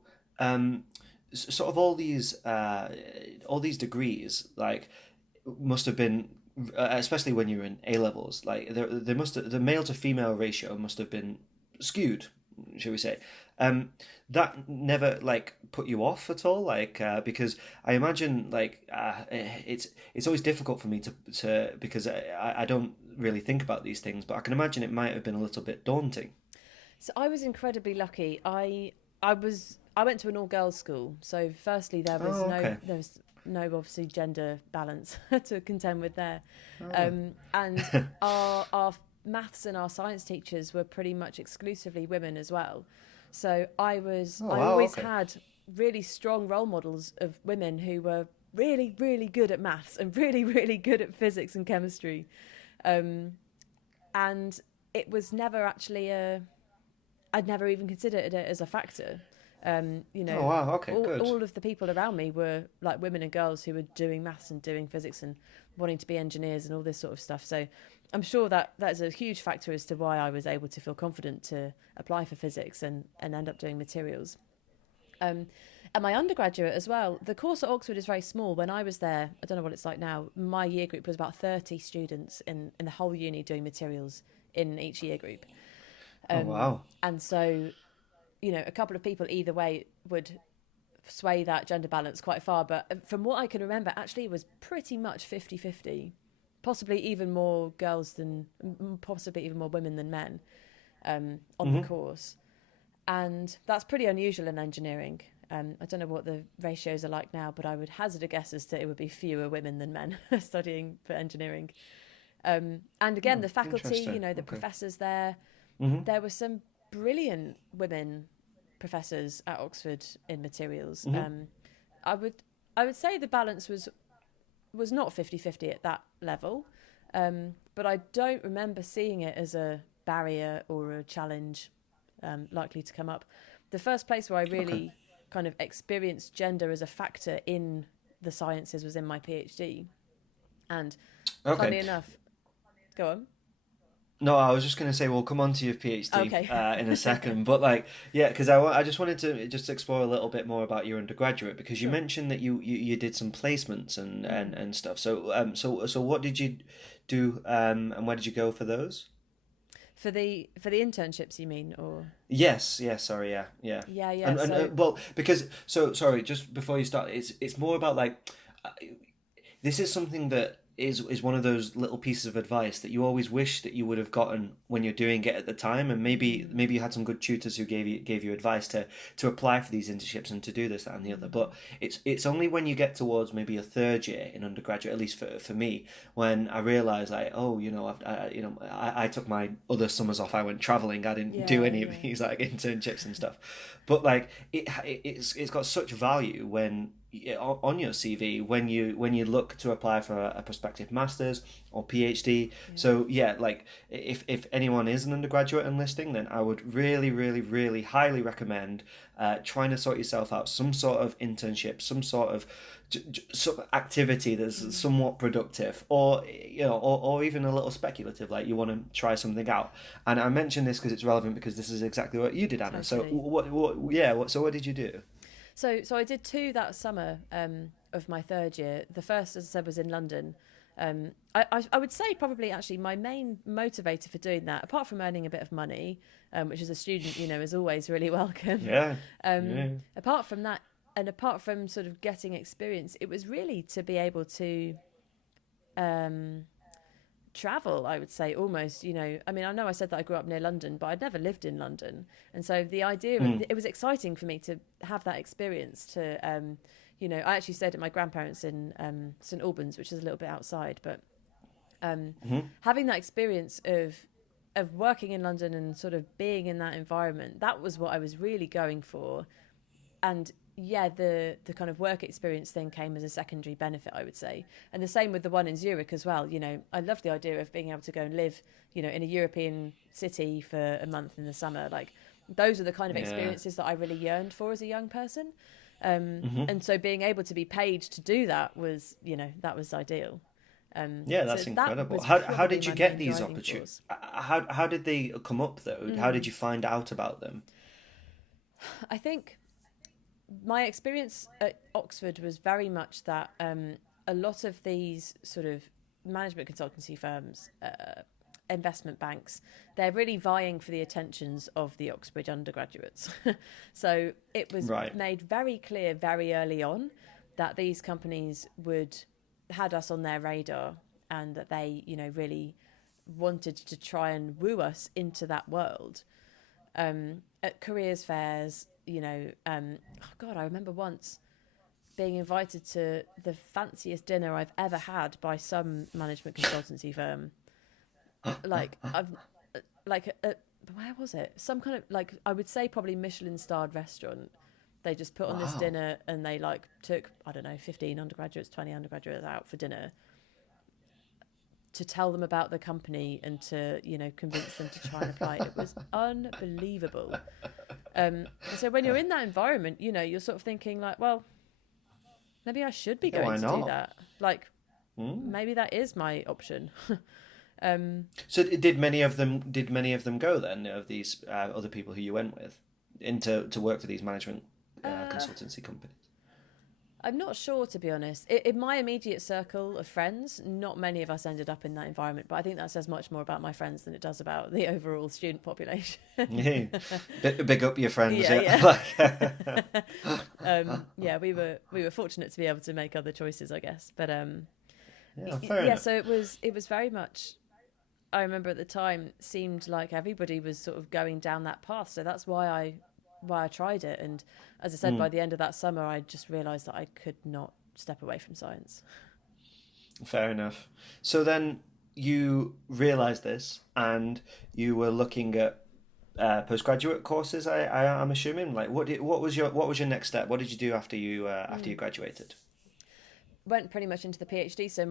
sort of all these degrees, like, must have been, especially when you were in A levels, like there must have, the male to female ratio must have been skewed, shall we say? That never like put you off at all, like because I imagine like it's always difficult for me to because I don't really think about these things, but I can imagine it might have been a little bit daunting. So I was incredibly lucky. I went to an all girls school. So firstly, there was no obviously gender balance to contend with there, and our maths and our science teachers were pretty much exclusively women as well. So I always had really strong role models of women who were really, really good at maths and really, really good at physics and chemistry. And it was never actually I'd never even considered it as a factor. You know, good. All of the people around me were like women and girls who were doing maths and doing physics and wanting to be engineers and all this sort of stuff. So I'm sure that is a huge factor as to why I was able to feel confident to apply for physics and end up doing materials. And my undergraduate as well, the course at Oxford is very small. When I was there, I don't know what it's like now, my year group was about 30 students in the whole uni doing materials in each year group. And so, you know, a couple of people either way would sway that gender balance quite far. But from what I can remember, actually it was pretty much 50-50, possibly even more girls than, possibly even more women than men on the course. And that's pretty unusual in engineering. I don't know what the ratios are like now, but I would hazard a guess as to it would be fewer women than men studying for engineering. And again, the faculty, you know, the professors there, there were some brilliant women professors at Oxford in materials. I would say the balance was not 50-50 at that level, but I don't remember seeing it as a barrier or a challenge likely to come up. The first place where I really kind of experienced gender as a factor in the sciences was in my PhD. And funny enough, go on. No, I was just going to say we'll come on to your PhD in a second, but like, yeah, because I just wanted to just explore a little bit more about your undergraduate, because you mentioned that you did some placements and stuff. So so what did you do and where did you go for those? For the internships, you mean, or? Yes, sorry, yeah. And well, because sorry, just before you start, it's more about like this is something that is one of those little pieces of advice that you always wish that you would have gotten when you're doing it at the time, and maybe you had some good tutors who gave you advice to apply for these internships and to do this, that, and the other. But it's only when you get towards maybe a third year in undergraduate, at least for me, when I realised like, oh, you know, I took my other summers off. I went travelling. I didn't do any of these like internships and stuff. But like it's got such value when on your CV when you look to apply for a prospective master's or PhD. So like if anyone is an undergraduate enlisting, then I would really, really, really highly recommend trying to sort yourself out some sort of internship, some sort of activity that's somewhat productive, or or even a little speculative, like you want to try something out. And I mention this because it's relevant, because this is exactly what you did, Anna. Totally. So what did you do? So I did 2 that summer of my 3rd year. The first, as I said, was in London. I would say probably actually my main motivator for doing that, apart from earning a bit of money, which as a student, is always really welcome. Apart from that, and apart from sort of getting experience, it was really to be able to travel, I would say, almost. I mean, I know I said that I grew up near London, but I'd never lived in London, and so the idea it was exciting for me to have that experience. To I actually stayed at my grandparents in St Albans, which is a little bit outside, but having that experience of working in London and sort of being in that environment, that was what I was really going for. And the kind of work experience thing came as a secondary benefit, I would say. And the same with the one in Zurich as well. I love the idea of being able to go and live, in a European city for a month in the summer. Like, those are the kind of experiences that I really yearned for as a young person. And so being able to be paid to do that was, that was ideal. That's incredible. How did you get these opportunities? How did they come up, though? How did you find out about them? I think my experience at Oxford was very much that a lot of these sort of management consultancy firms, investment banks, they're really vying for the attentions of the Oxford undergraduates. So it was made very clear very early on that these companies had us on their radar, and that they, really wanted to try and woo us into that world. At careers fairs, I remember once being invited to the fanciest dinner I've ever had by some management consultancy firm. Where was it? Some kind of, I would say probably Michelin-starred restaurant. They just put on this dinner, and they took, 15 undergraduates, 20 undergraduates out for dinner to tell them about the company and to, convince them to try and apply. It was unbelievable. So when you're in that environment, you're sort of thinking well, maybe I should be going to do that. Maybe that is my option. So did many of them go then, of these other people who you went with, to work for these management consultancy companies? I'm not sure, to be honest. In my immediate circle of friends, not many of us ended up in that environment, but I think that says much more about my friends than it does about the overall student population. Big up your friends. We were fortunate to be able to make other choices, I guess. But fair enough. So it was very much, I remember at the time, seemed like everybody was sort of going down that path. So that's why I tried it. And as I said, by the end of that summer, I just realised that I could not step away from science. Fair enough. So then you realised this, and you were looking at postgraduate courses. I'm assuming. What was your next step? What did you do after you graduated? Went pretty much into the PhD. So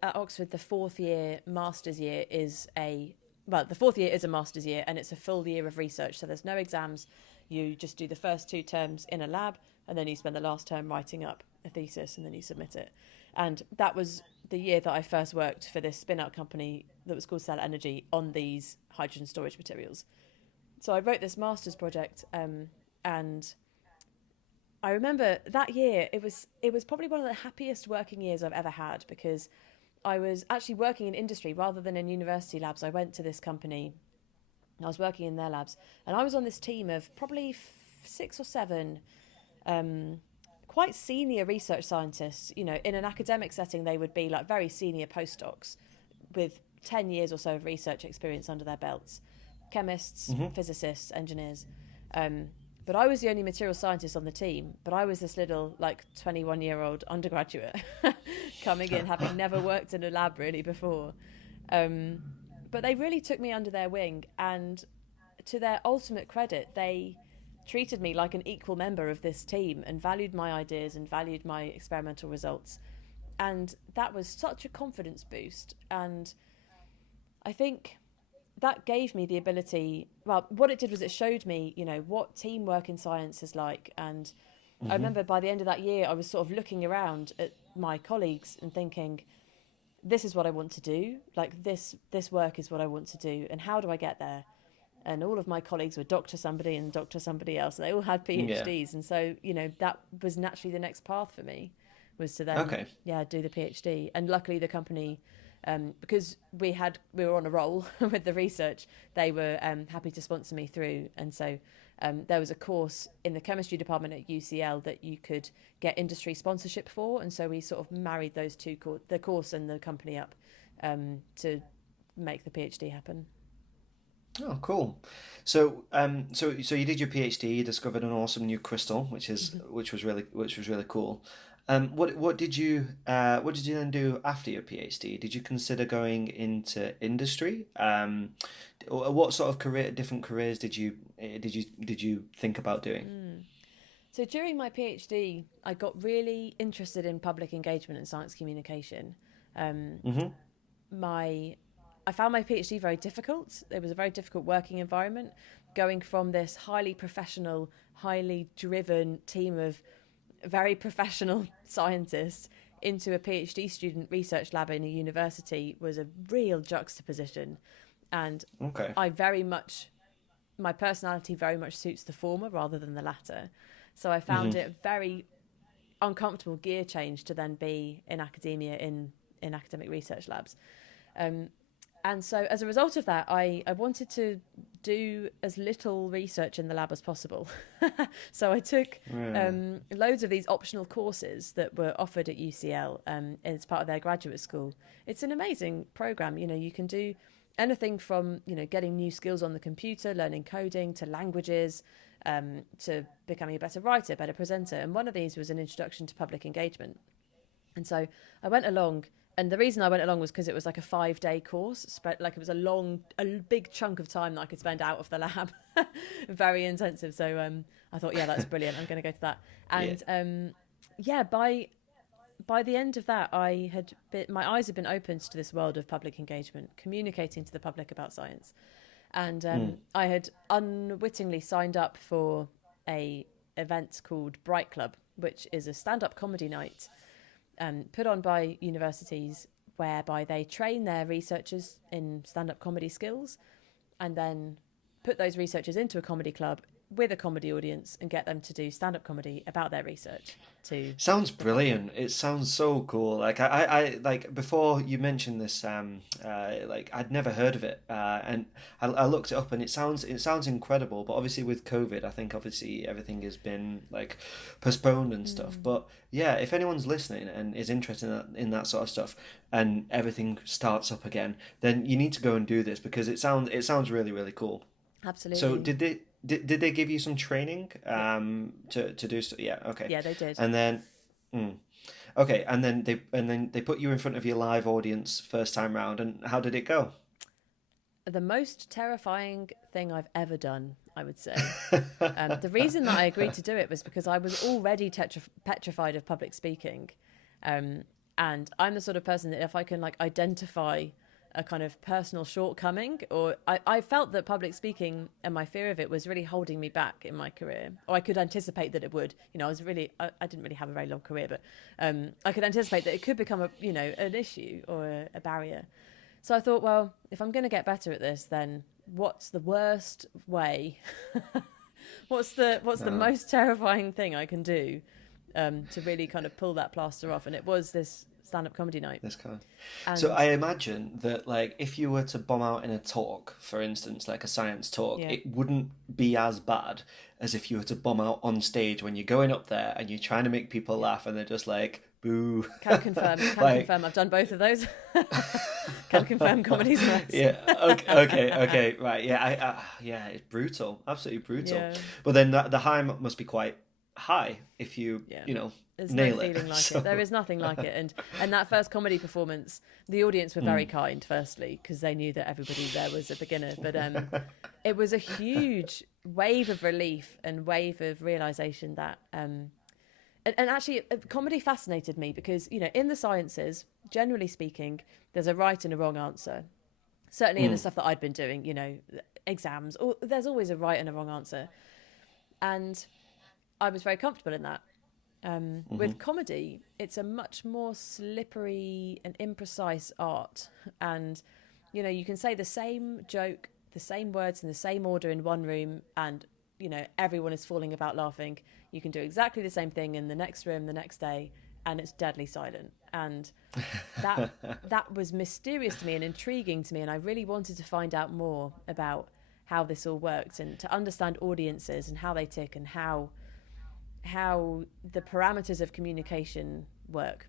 at Oxford, the 4th year master's year is the 4th year is a master's year, and it's a full year of research. So there's no exams. You just do the first 2 terms in a lab, and then you spend the last term writing up a thesis, and then you submit it. And that was the year that I first worked for this spin-out company that was called Cell Energy on these hydrogen storage materials. So I wrote this master's project, and I remember that year, it was probably one of the happiest working years I've ever had, because I was actually working in industry rather than in university labs. I went to this company, I was working in their labs, and I was on this team of probably 6 or 7 quite senior research scientists. In an academic setting, they would be very senior postdocs with 10 years or so of research experience under their belts. Chemists, physicists, engineers. But I was the only material scientist on the team, but I was this little 21-year-old undergraduate coming in, having never worked in a lab really before. But they really took me under their wing, and to their ultimate credit, they treated me like an equal member of this team and valued my ideas and valued my experimental results. And that was such a confidence boost. And I think that gave me the ability, well, what it did was it showed me, what teamwork in science is like. And I remember by the end of that year, I was sort of looking around at my colleagues and thinking, this is what I want to do. Like this work is what I want to do. And how do I get there? And all of my colleagues were Dr. somebody and Dr. somebody else. And they all had PhDs. And so, that was naturally the next path for me, was to then, do the PhD. And luckily the company, because we were on a roll with the research, they were happy to sponsor me through. And so there was a course in the chemistry department at UCL that you could get industry sponsorship for. And so we sort of married those two, the course and the company up, to make the PhD happen. Oh, cool. So you did your PhD, you discovered an awesome new crystal, which was really cool. What did you then do after your PhD? Did you consider going into industry? What sort of different careers did you think about doing? So during my PhD, I got really interested in public engagement and science communication. I found my PhD very difficult. It was a very difficult working environment, going from this highly professional, highly driven team of very professional scientists into a PhD student research lab in a university was a real juxtaposition. And my personality very much suits the former rather than the latter. So I found it a very uncomfortable gear change to then be in academia in academic research labs. And so as a result of that, I wanted to do as little research in the lab as possible. So I took loads of these optional courses that were offered at UCL as part of their graduate school. It's an amazing program. You can do anything from, getting new skills on the computer, learning coding, to languages, to becoming a better writer, better presenter. And one of these was an introduction to public engagement. And so I went along. And the reason I went along was because it was like a 5-day course, it was a big chunk of time that I could spend out of the lab, very intensive. So I thought, that's brilliant. I'm going to go to that. And by the end of that, my eyes had been opened to this world of public engagement, communicating to the public about science. And I had unwittingly signed up for a event called Bright Club, which is a stand-up comedy night put on by universities, whereby they train their researchers in stand-up comedy skills and then put those researchers into a comedy club with a comedy audience and get them to do stand-up comedy about their research. Sounds brilliant. It sounds so cool. Like I like, before you mentioned this, I'd never heard of it, and I looked it up, and it sounds incredible. But obviously with COVID, I think everything has been like postponed and stuff. But yeah, if anyone's listening and is interested in that sort of stuff, and everything starts up again, then you need to go and do this, because it sounds really, really cool. Absolutely. So did they give you some training to do so? Yeah, okay. Yeah, they did. And then okay, and then they put you in front of your live audience first time round, and how did it go? The most terrifying thing I've ever done, I would say. The reason that I agreed to do it was because I was already petrified of public speaking. And I'm the sort of person that if I can identify a kind of personal shortcoming, or I felt that public speaking and my fear of it was really holding me back in my career, or I could anticipate that it would. I didn't really have a very long career, but I could anticipate that it could become an issue or a barrier. So I thought, well, if I'm going to get better at this, then what's the worst way? what's the most terrifying thing I can do to really kind of pull that plaster off? And it was this stand-up comedy night. So I imagine that, if you were to bomb out in a talk, for instance, like a science talk, it wouldn't be as bad as if you were to bomb out on stage when you're going up there and you're trying to make people laugh and they're just like, boo. Can confirm. I've done both of those. Can confirm comedy's worse. Yeah. Okay. Right. Yeah. It's brutal. Absolutely brutal. Yeah. But then the high must be quite high if you There's nail no feeling it. like So- it. There is nothing like it. And that first comedy performance, the audience were very kind, firstly, because they knew that everybody there was a beginner. But it was a huge wave of relief and wave of realization that... and actually, comedy fascinated me because, in the sciences, generally speaking, there's a right and a wrong answer. Certainly in the stuff that I'd been doing, exams, there's always a right and a wrong answer. And I was very comfortable in that. With comedy, it's a much more slippery and imprecise art. And, you can say the same joke, the same words in the same order in one room and, everyone is falling about laughing. You can do exactly the same thing in the next room the next day and it's deadly silent. And that was mysterious to me and intriguing to me. And I really wanted to find out more about how this all worked and to understand audiences and how they tick and how the parameters of communication work.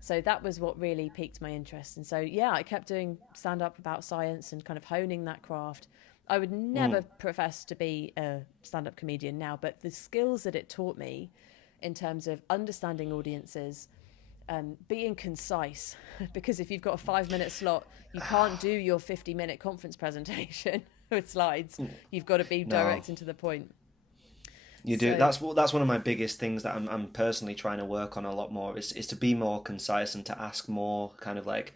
So that was what really piqued my interest. And so, I kept doing stand-up about science and kind of honing that craft. I would never profess to be a stand-up comedian now, but the skills that it taught me in terms of understanding audiences, being concise, because if you've got a 5-minute slot, you can't do your 50-minute conference presentation with slides. You've got to be direct and to the point. You do. That's one of my biggest things that I'm personally trying to work on a lot more is to be more concise and to ask more kind of like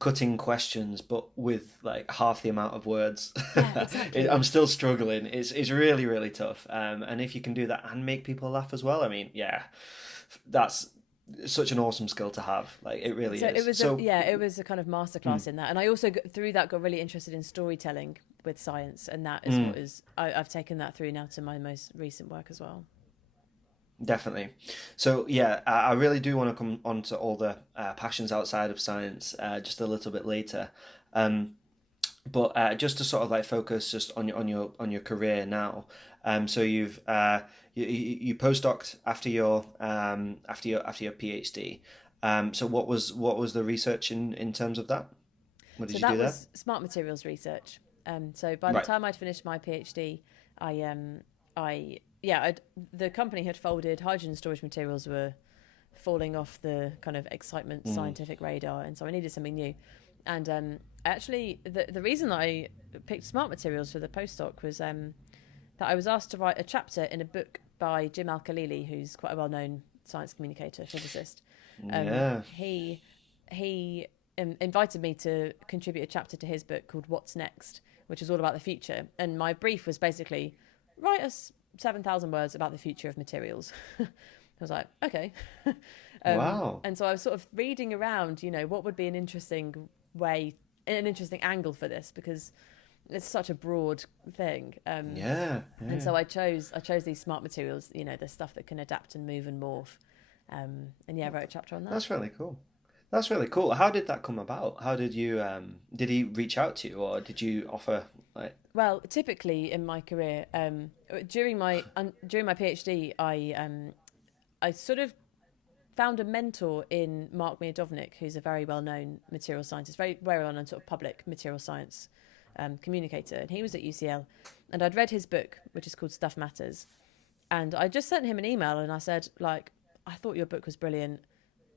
cutting questions, but with like half the amount of words. Yeah, exactly. I'm still struggling. It's really, really tough. And if you can do that and make people laugh as well, I mean, that's such an awesome skill to have. Like it really is. It was a kind of masterclass in that. And I also through that got really interested in storytelling with science, and that is I've taken that through now to my most recent work as well. Definitely. So I really do want to come on to all the passions outside of science just a little bit later. But just to sort of like focus just on your career now. So you postdoced after your PhD. So what was the research in terms of that? What did you do there? That was smart materials research. So by the time I'd finished my PhD, the company had folded. Hydrogen storage materials were falling off the kind of excitement scientific radar, and so I needed something new. And actually, the reason that I picked smart materials for the postdoc was that I was asked to write a chapter in a book by Jim Al-Khalili, who's quite a well-known science communicator, physicist. He invited me to contribute a chapter to his book called What's Next, which is all about the future. And my brief was basically, write us 7,000 words about the future of materials. I was like, okay. Wow. And so I was sort of reading around, what would be an interesting way, an interesting angle for this, because it's such a broad thing. And so I chose these smart materials, the stuff that can adapt and move and morph. And wrote a chapter on that. That's really cool. That's really cool. How did that come about? How did you, did he reach out to you or did you offer like... Well, typically in my career, during my PhD, I sort of found a mentor in Mark Miodownik, who's a very well-known material scientist, very well-known sort of public material science communicator. And he was at UCL and I'd read his book, which is called Stuff Matters. And I just sent him an email and I said, like, I thought your book was brilliant.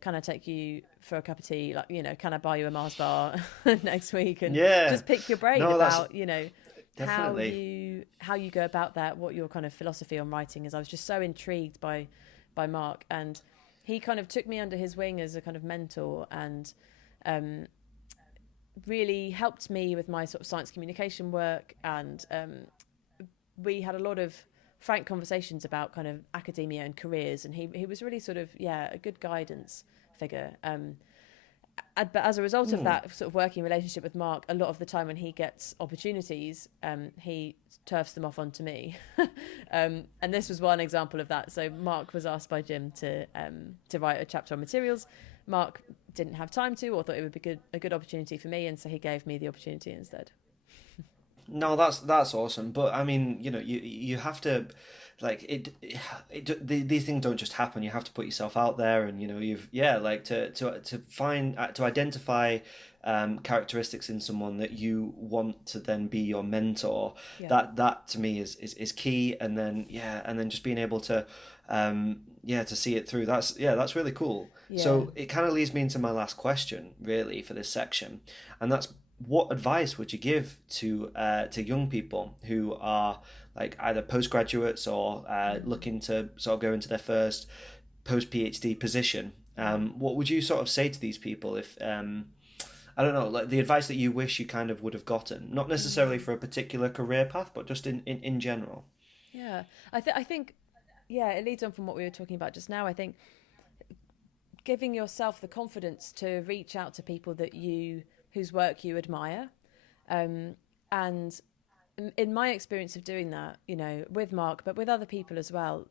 Can I take you for a cup of tea? Like, can I buy you a Mars bar next week and just pick your brain about, definitely. how you go about that, what your kind of philosophy on writing is. I was just so intrigued by Mark, and he kind of took me under his wing as a kind of mentor and really helped me with my sort of science communication work. And we had a lot of frank conversations about kind of academia and careers, and he was really sort of a good guidance figure. But as a result of that sort of working relationship with Mark, a lot of the time when he gets opportunities, he turfs them off onto me. And this was one example of that. So Mark was asked by Jim to write a chapter on materials. Mark didn't have time to, or thought it would be a good opportunity for me, and so he gave me the opportunity instead. No, that's awesome. But I mean, you have to, like these things don't just happen. You have to put yourself out there, and you've to find to identify characteristics in someone that you want to then be your mentor. Yeah. That to me is key. And then just being able to to see it through. That's really cool. Yeah. So it kind of leads me into my last question, really, for this section, and that's, what advice would you give to young people who are like either postgraduates or looking to sort of go into their first post PhD position? What would you sort of say to these people if I don't know, like the advice that you wish you kind of would have gotten, not necessarily for a particular career path, but just in general? Yeah, I think, yeah, it leads on from what we were talking about just now. I think giving yourself the confidence to reach out to people whose work you admire, and in my experience of doing that, with Mark, but with other people as well,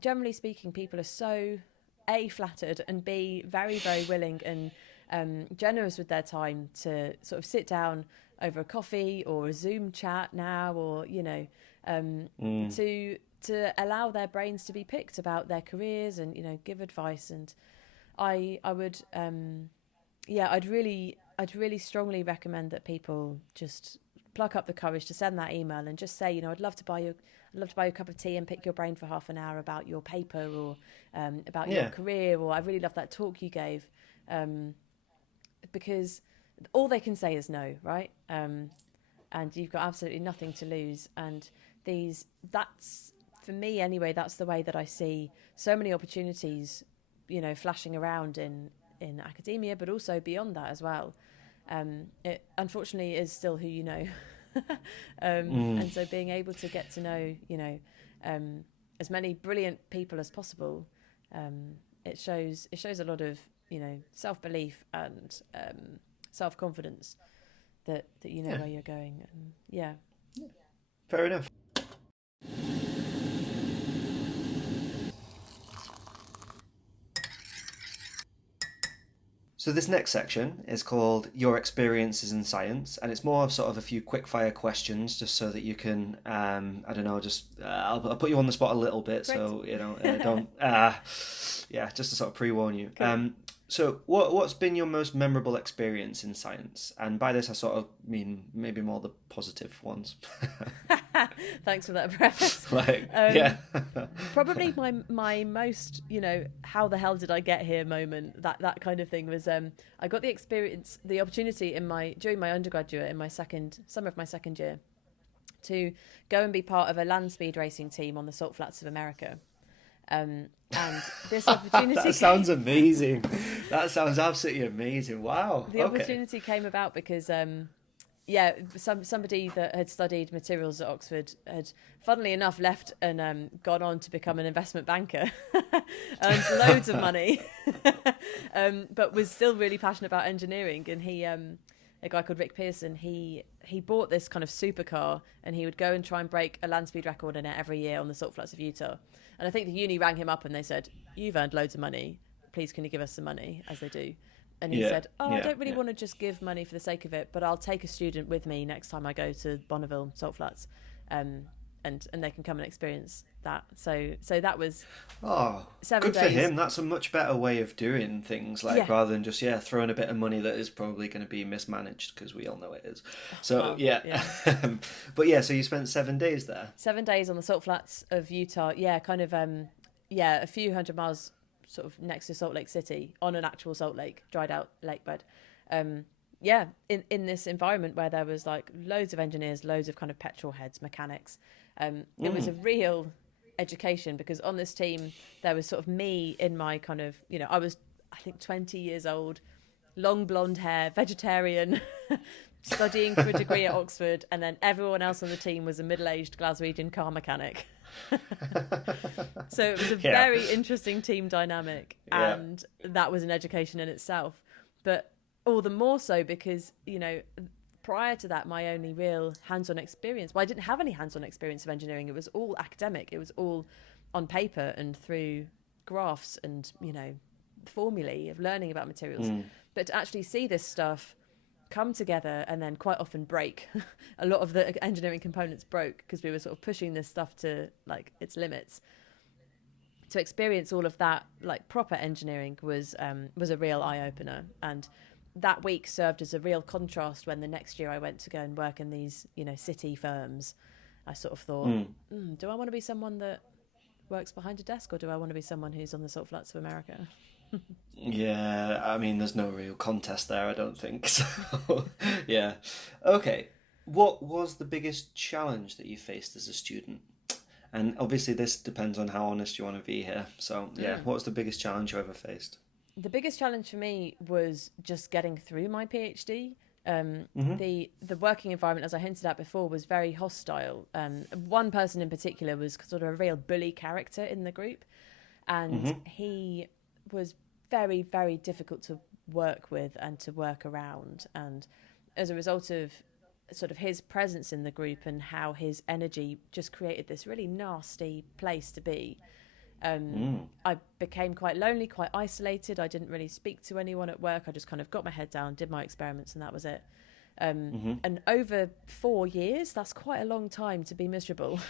generally speaking, people are so flattered, and very, very willing and generous with their time to sort of sit down over a coffee or a Zoom chat now, or to allow their brains to be picked about their careers and give advice. And I would I'd really strongly recommend that people just pluck up the courage to send that email and just say, I'd love to buy you a cup of tea and pick your brain for half an hour about your paper, or about your career, or I really love that talk you gave, because all they can say is no, right? And you've got absolutely nothing to lose. And that's, for me anyway, that's the way that I see so many opportunities, flashing around in academia, but also beyond that as well. It unfortunately is still who you know. And so being able to get to know, as many brilliant people as possible, it shows a lot of, self-belief and self-confidence that where you're going. Fair enough. So this next section is called Your Experiences in Science, and it's more of sort of a few quick-fire questions, just so that you can, I don't know, I'll put you on the spot a little bit, Great. so don't, just to sort of pre-warn you. Cool. So what's been your most memorable experience in science? And by this, I sort of mean maybe more the positive ones. Thanks for that preface. Probably my most, how the hell did I get here moment, that kind of thing was, I got the opportunity during my undergraduate, in my summer of my second year, to go and be part of a land speed racing team on the salt flats of America. And this opportunity that sounds amazing. That sounds absolutely amazing. Wow. The opportunity came about because somebody that had studied materials at Oxford had, funnily enough, left and gone on to become an investment banker, earned loads of money, but was still really passionate about engineering. And he, a guy called Rick Pearson, he bought this kind of supercar, and he would go and try and break a land speed record in it every year on the salt flats of Utah. And I think the uni rang him up and they said, "You've earned loads of money. Please, can you give us some money?" As they do. And he said, I don't really want to just give money for the sake of it, but I'll take a student with me next time I go to Bonneville salt flats, and they can come and experience that. So that was 7 good days. For him. That's a much better way of doing things, rather than just throwing a bit of money that is probably going to be mismanaged, because we all know it is. So so you spent 7 days there. 7 days on the salt flats of Utah. A few hundred miles sort of next to Salt Lake City, on an actual salt lake, dried out lake bed. In this environment where there was like loads of engineers, loads of kind of petrol heads, mechanics. It was a real education, because on this team there was sort of me in my kind of, I was, I think, 20 years old, long blonde hair, vegetarian, studying for a degree at Oxford, and then everyone else on the team was a middle-aged Glaswegian car mechanic. So it was a very interesting team dynamic, and that was an education in itself. But all the more so because, prior to that, my only real hands-on experience, I didn't have any hands-on experience of engineering. It was all academic. It was all on paper and through graphs and, formulae of learning about materials. But to actually see this stuff come together and then quite often break, a lot of the engineering components broke because we were sort of pushing this stuff to like its limits. To experience all of that, like proper engineering, was a real eye-opener. And that week served as a real contrast when the next year I went to go and work in these, city firms. I sort of thought, do I want to be someone that works behind a desk, or do I want to be someone who's on the salt flats of America? Yeah, I mean, there's no real contest there, I don't think. So, yeah. Okay. What was the biggest challenge that you faced as a student? And obviously this depends on how honest you want to be here. So, yeah, what was the biggest challenge you ever faced? The biggest challenge for me was just getting through my PhD. The working environment, as I hinted at before, was very hostile. One person in particular was sort of a real bully character in the group, and he was very, very difficult to work with and to work around. And as a result of sort of his presence in the group and how his energy just created this really nasty place to be, I became quite lonely, quite isolated. I didn't really speak to anyone at work. I just kind of got my head down, did my experiments, and that was it. And over 4 years, that's quite a long time to be miserable.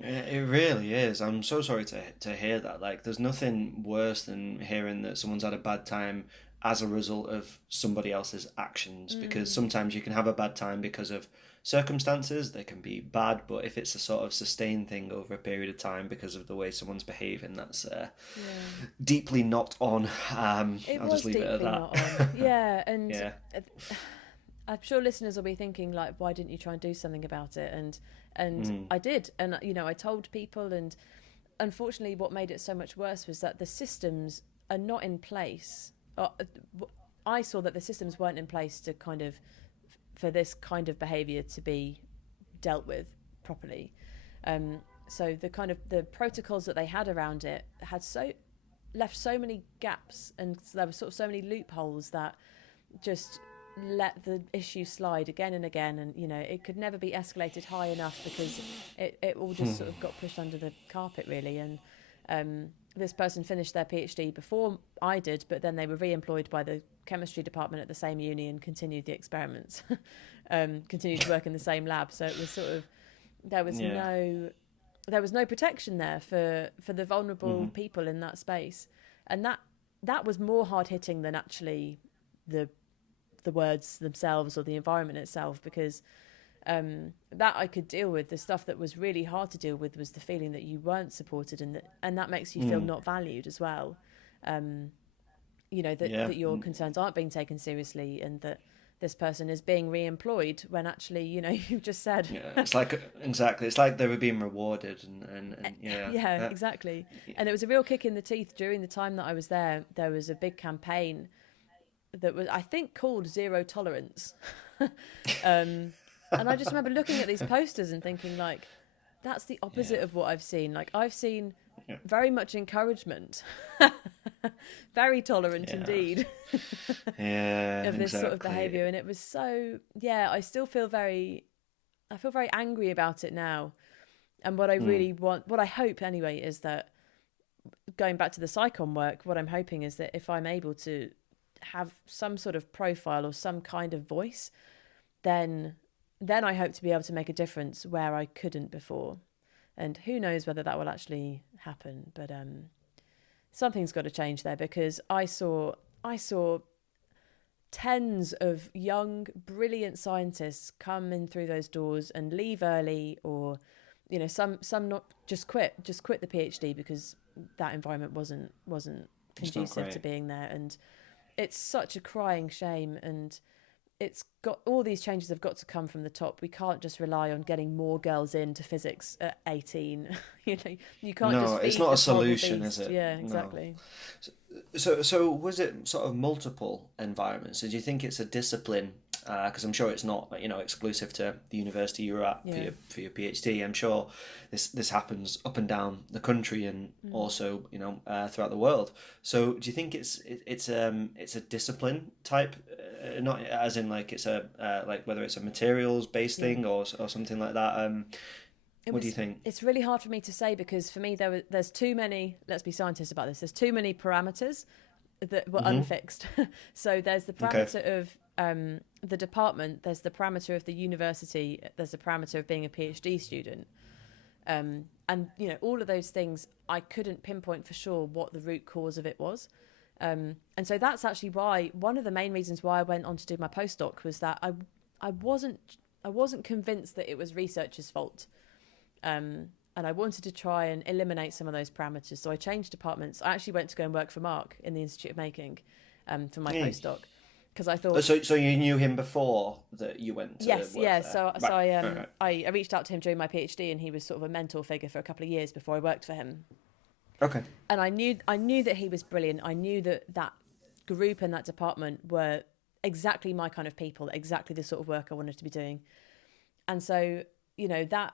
It really is. I'm so sorry to hear that. Like, there's nothing worse than hearing that someone's had a bad time as a result of somebody else's actions, because sometimes you can have a bad time because of circumstances. They can be bad, but if it's a sort of sustained thing over a period of time because of the way someone's behaving, that's deeply not on. I'll just leave it at that. Not on. Yeah, and I'm sure listeners will be thinking, like, why didn't you try and do something about it? And I did, and I told people, and unfortunately what made it so much worse was that the systems are not in place. I saw that the systems weren't in place to for this kind of behaviour to be dealt with properly. So the protocols that they had around it had left so many gaps, and there were sort of so many loopholes that just let the issue slide again and again, and it could never be escalated high enough because it all just sort of got pushed under the carpet, really. And this person finished their PhD before I did, but then they were re-employed by the chemistry department at the same uni and continued the experiments, continued to work in the same lab. So it was sort of, there was no protection there for the vulnerable people in that space, and that was more hard hitting than actually the words themselves or the environment itself, because that I could deal with. The stuff that was really hard to deal with was the feeling that you weren't supported, and that makes you feel not valued as well. That your concerns aren't being taken seriously, and that this person is being re-employed when actually, you've just said. It's like, exactly. It's like they were being rewarded, exactly. And it was a real kick in the teeth. During the time that I was there, there was a big campaign that was, I think, called Zero Tolerance. And I just remember looking at these posters and thinking, like, that's the opposite of what I've seen. Like, I've seen very much encouragement, very tolerant indeed, of this sort of behaviour. And it was so, I still feel very angry about it now. And what I really want, what I hope anyway, is that, going back to the psychon work, what I'm hoping is that if I'm able to have some sort of profile or some kind of voice, then I hope to be able to make a difference where I couldn't before. And who knows whether that will actually happen, but something's got to change there, because I saw tens of young, brilliant scientists come in through those doors and leave early, or some not just quit the PhD because that environment wasn't conducive to being there. And it's such a crying shame, and it's got, all these changes have got to come from the top. We can't just rely on getting more girls into physics at 18. You can't just feed it's not a solution, beast. is it? Yeah, exactly. No. So was it sort of multiple environments? Did you think it's a discipline? Because I'm sure it's not, exclusive to the university you were at for your PhD. I'm sure this happens up and down the country, and also throughout the world. So do you think it's a discipline type, not as in like it's a like whether it's a materials based thing or something like that? What do you think? It's really hard for me to say, because for me there's too many. Let's be scientists about this. There's too many parameters that were unfixed. So there's the parameter of the department, there's the parameter of the university, there's the parameter of being a PhD student, and all of those things I couldn't pinpoint for sure what the root cause of it was. And so that's actually why one of the main reasons why I went on to do my postdoc was that I wasn't convinced that it was researchers' fault. And I wanted to try and eliminate some of those parameters. So I changed departments. I actually went to go and work for Mark in the Institute of Making for my postdoc. Because I thought... So you knew him before that you went to yes, work yeah. there? So Right. I reached out to him during my PhD, and he was sort of a mentor figure for a couple of years before I worked for him. Okay. And I knew that he was brilliant. I knew that group and that department were exactly my kind of people, exactly the sort of work I wanted to be doing. And so, that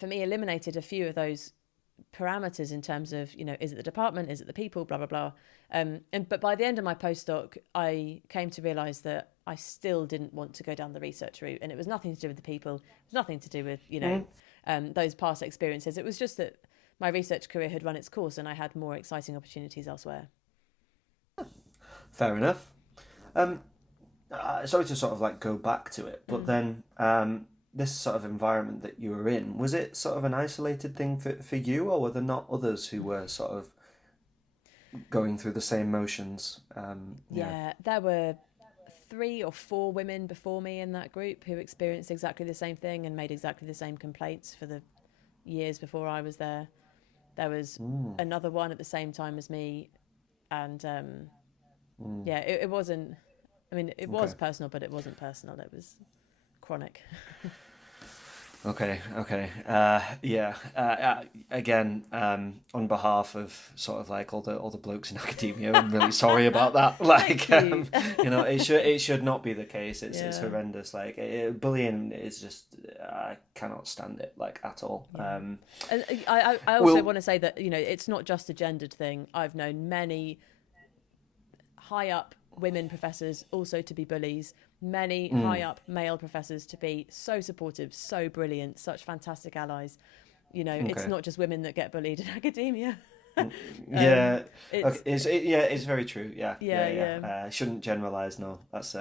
for me eliminated a few of those parameters in terms of, is it the department, is it the people, blah, blah, blah. But by the end of my postdoc, I came to realise that I still didn't want to go down the research route. And it was nothing to do with the people. It was nothing to do with, those past experiences. It was just that my research career had run its course and I had more exciting opportunities elsewhere. Fair enough. Sorry to sort of like go back to it, but then this sort of environment that you were in, was it sort of an isolated thing for you, or were there not others who were sort of going through the same motions? Yeah, there were 3 or 4 women before me in that group who experienced exactly the same thing and made exactly the same complaints for the years before I was there. There was another one at the same time as me, and it wasn't. I mean, it was personal, but it wasn't personal. It was chronic. Okay. Again, on behalf of sort of like all the blokes in academia, I'm really sorry about that. Like, it should not be the case. It's horrendous. Like, bullying is just, I cannot stand it, like, at all. Yeah. And I also want to say that it's not just a gendered thing. I've known many high up women professors also to be bullies, many high up male professors to be so supportive, so brilliant, such fantastic allies. It's not just women that get bullied in academia. It's very true. Yeah. Shouldn't generalize. No, that's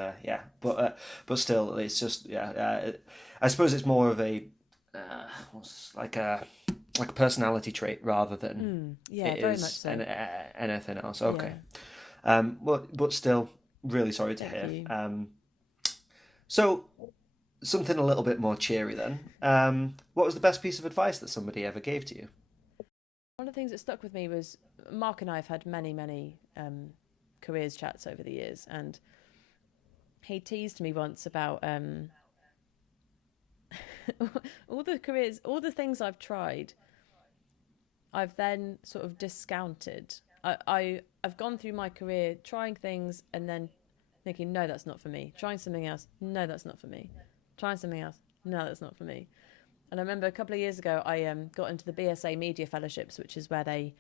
but still, it's just I suppose it's more of a like a personality trait rather than very much so. Anything else. Okay. But still, really sorry to hear. So, something a little bit more cheery then. What was the best piece of advice that somebody ever gave to you? One of the things that stuck with me was Mark and I have had many, many careers chats over the years, and he teased me once about all the things I've tried, I've then sort of discounted. I've gone through my career trying things and then thinking, no, that's not for me. Trying something else, no, that's not for me. Trying something else, no, that's not for me. And I remember a couple of years ago, I got into the Bsa Media Fellowships, which is where they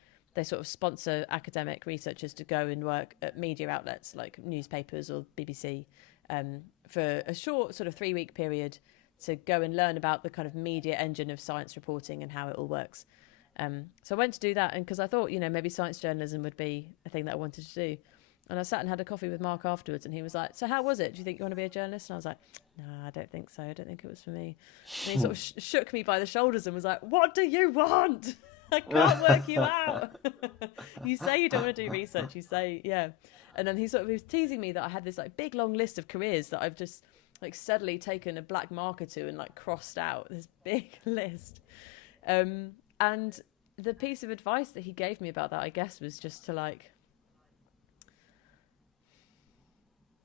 sort of sponsor academic researchers to go and work at media outlets like newspapers or BBC for a short sort of 3-week period to go and learn about the kind of media engine of science reporting and how it all works. So I went to do that, and because I thought, maybe science journalism would be a thing that I wanted to do. And I sat and had a coffee with Mark afterwards, and he was like, so how was it? Do you think you want to be a journalist? And I was like, no, I don't think so. I don't think it was for me. And he sort of shook me by the shoulders and was like, what do you want? I can't work you out. You say you don't want to do research. You say, yeah. And then he was teasing me that I had this like big long list of careers that I've just like steadily taken a black marker to and like crossed out this big list. And the piece of advice that he gave me about that, I guess, was just to like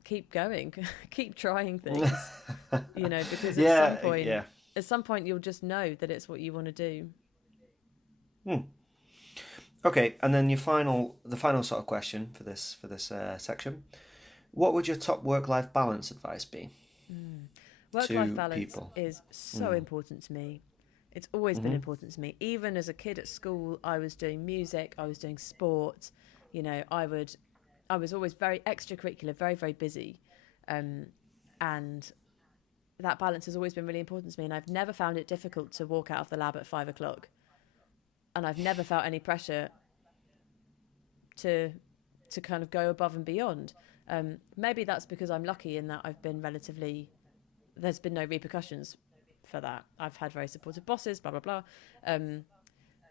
keep going, keep trying things, because at some point you'll just know that it's what you want to do. Okay, and then the final sort of question for this section: what would your top work-life balance advice be? Work-life balance is so important to me. It's always been important to me. Even as a kid at school, I was doing music, I was doing sport. I was always very extracurricular, very, very busy. And that balance has always been really important to me. And I've never found it difficult to walk out of the lab at 5:00. And I've never felt any pressure to kind of go above and beyond. Maybe that's because I'm lucky in that there's been no repercussions for that. I've had very supportive bosses, blah, blah, blah.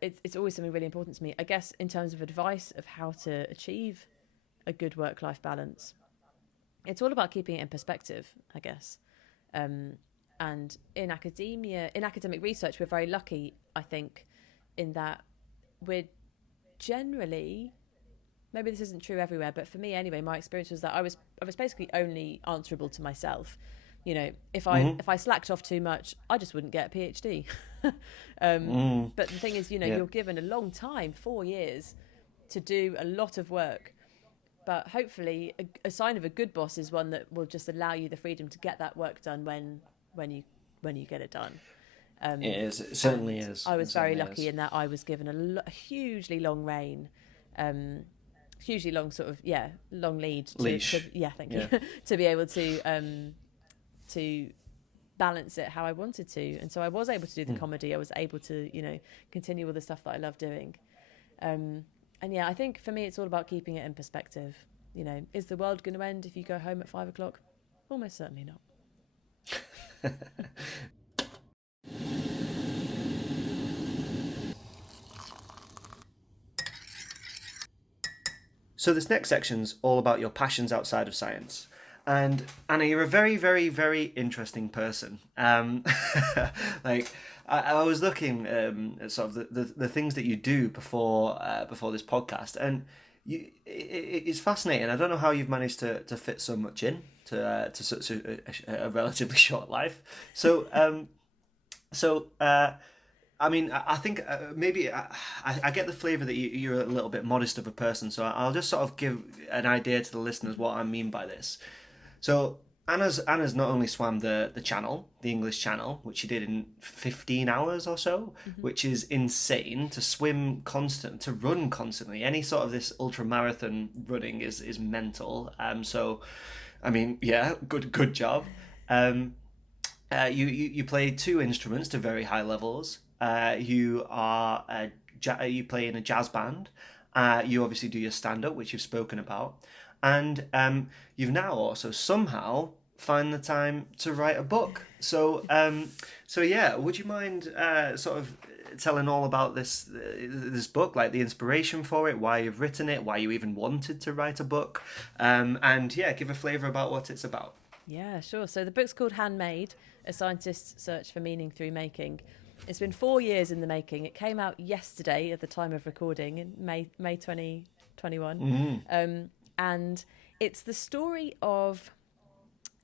It's always something really important to me. I guess in terms of advice of how to achieve a good work-life balance. It's all about keeping it in perspective, I guess. And in academic research, we're very lucky, I think, in that we're generally, maybe this isn't true everywhere, but for me anyway, my experience was that I was basically only answerable to myself. You know, if I slacked off too much, I just wouldn't get a PhD. But the thing is, you know, you're given a long time, 4 years, to do a lot of work. But hopefully a sign of a good boss is one that will just allow you the freedom to get that work done when you get it done. It is. It certainly is. I was very lucky in that I was given a hugely long rein, hugely long long lead. Leash. Thank you. To be able to balance it how I wanted to. And so I was able to do the comedy. I was able to, you know, continue with the stuff that I love doing. And yeah, I think for me, it's all about keeping it in perspective. You know, is the world going to end if you go home at 5:00? Almost certainly not. So this next section's all about your passions outside of science. And Anna, you're a very, very, very interesting person. Like I was looking at sort of the things that you do before this podcast, and it's fascinating. I don't know how you've managed to fit so much in to such a relatively short life. So I mean, I think maybe I get the flavour that you're a little bit modest of a person, so I'll just sort of give an idea to the listeners what I mean by this. So Anna's not only swam the channel, the English Channel, which she did in 15 hours or so, which is insane, to run constantly. Any sort of this ultramarathon running is mental. So, I mean, yeah, good job. You play 2 instruments to very high levels. You play in a jazz band. You obviously do your stand-up, which you've spoken about. And you've now also somehow find the time to write a book. So yeah, would you mind sort of telling all about this book, like the inspiration for it, why you've written it, why you even wanted to write a book, and yeah, give a flavour about what it's about. Yeah, sure. So the book's called Handmade, A Scientist's Search for Meaning Through Making. It's been 4 years in the making. It came out yesterday at the time of recording in May 2021. And it's the story of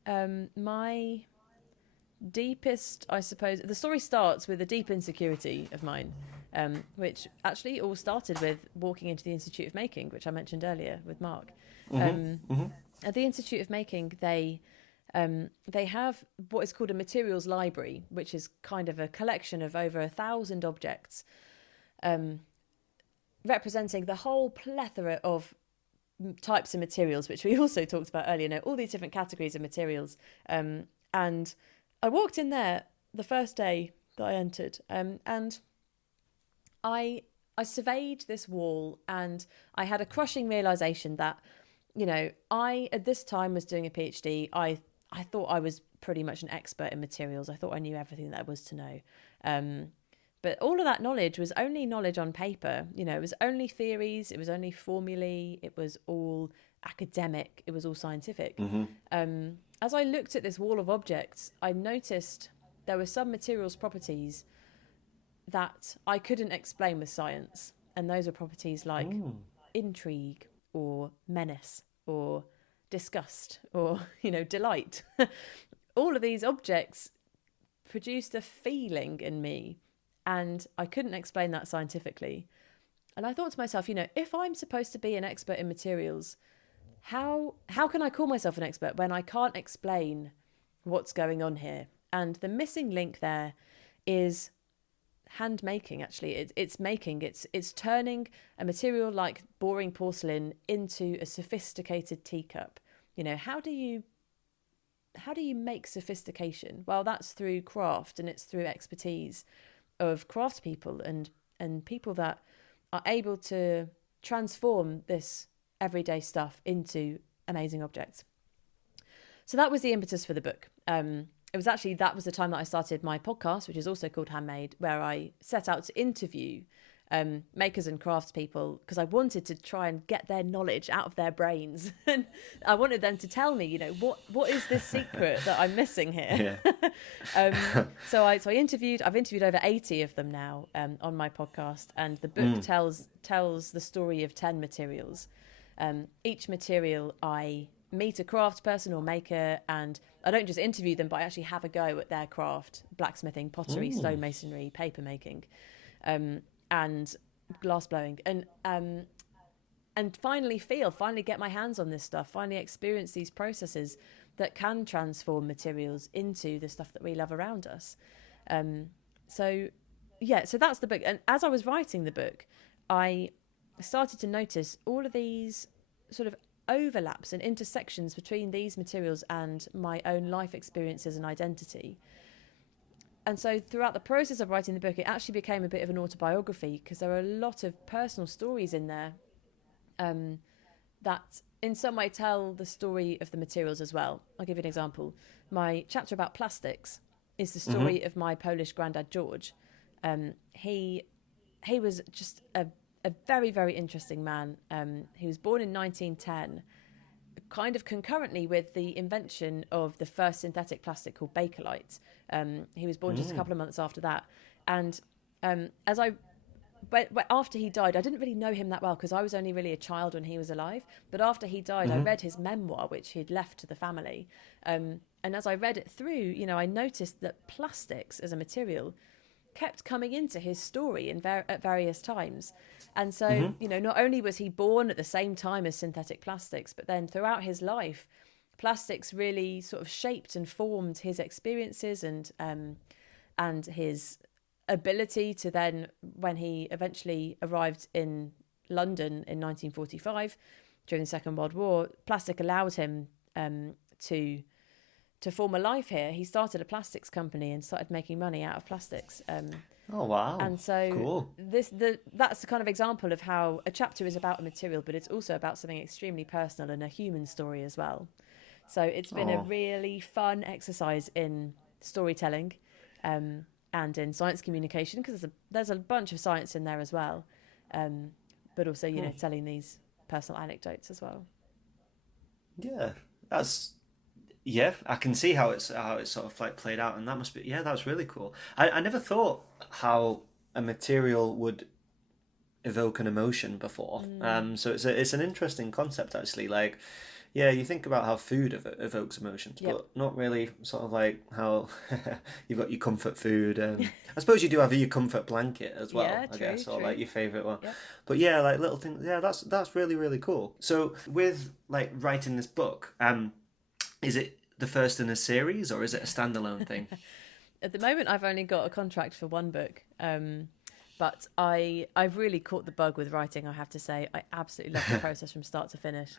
my deepest, I suppose. The story starts with a deep insecurity of mine, which actually all started with walking into the Institute of Making, which I mentioned earlier with Mark. At the Institute of Making, they have what is called a materials library, which is kind of a collection of over 1,000 objects, representing the whole plethora of types of materials, which we also talked about earlier. Now, all these different categories of materials. And I walked in there the first day that I entered, and I surveyed this wall, and I had a crushing realization that, you know, I at this time was doing a PhD. I thought I was pretty much an expert in materials. I thought I knew everything there was to know. But all of that knowledge was only knowledge on paper. You know, it was only theories. It was only formulae. It was all academic. It was all scientific. As I looked at this wall of objects, I noticed there were some materials properties that I couldn't explain with science. And those are properties like intrigue or menace or disgust or, you know, delight. All of these objects produced a feeling in me, and I couldn't explain that scientifically. And I thought to myself, you know, if I'm supposed to be an expert in materials, how can I call myself an expert when I can't explain what's going on here? And the missing link there is hand making. Actually, it's turning a material like boring porcelain into a sophisticated teacup. You know, how do you make sophistication? Well, that's through craft, and it's through expertise of craftspeople and people that are able to transform this everyday stuff into amazing objects. So that was the impetus for the book. That was the time that I started my podcast, which is also called Handmade, where I set out to interview makers and craftspeople, because I wanted to try and get their knowledge out of their brains. And I wanted them to tell me, what is this secret that I'm missing here? Yeah. So I've interviewed over 80 of them now on my podcast, and the book tells the story of 10 materials. Each material, I meet a craftsperson or maker, and I don't just interview them, but I actually have a go at their craft: blacksmithing, pottery, stonemasonry, paper making, and glass blowing, and finally get my hands on this stuff, finally experience these processes that can transform materials into the stuff that we love around us. So that's the book. And as I was writing the book, I started to notice all of these sort of overlaps and intersections between these materials and my own life experiences and identity. And so throughout the process of writing the book, it actually became a bit of an autobiography, because there are a lot of personal stories in there that in some way tell the story of the materials as well. I'll give you an example. My chapter about plastics is the story of my Polish granddad, George. He was just a very, very interesting man. He was born in 1910, kind of concurrently with the invention of the first synthetic plastic called Bakelite. He was born just a couple of months after that. And after he died, I didn't really know him that well, because I was only really a child when he was alive. But after he died, I read his memoir, which he'd left to the family. And as I read it through, I noticed that plastics as a material kept coming into his story at various times. And so, not only was he born at the same time as synthetic plastics, but then throughout his life, plastics really sort of shaped and formed his experiences and his ability to then, when he eventually arrived in London in 1945 during the Second World War, plastic allowed him to form a life here. He started a plastics company and started making money out of plastics. Oh wow! And so cool. That's the kind of example of how a chapter is about a material, but it's also about something extremely personal and a human story as well. So it's been a really fun exercise in storytelling, and in science communication, because there's a bunch of science in there as well, but also telling these personal anecdotes as well. Yeah, I can see how it's sort of like played out, and that must be that's really cool. I never thought how a material would evoke an emotion before. So it's an interesting concept actually. Like, yeah, you think about how food evokes emotions, but not really sort of like how you've got your comfort food. I suppose you do have your comfort blanket as well, I guess, or like your favorite one. Yep. But yeah, like little things. Yeah, that's really, really cool. So with like writing this book, is it the first in a series, or is it a standalone thing? At the moment, I've only got a contract for one book, but I've really caught the bug with writing, I have to say. I absolutely love the process from start to finish.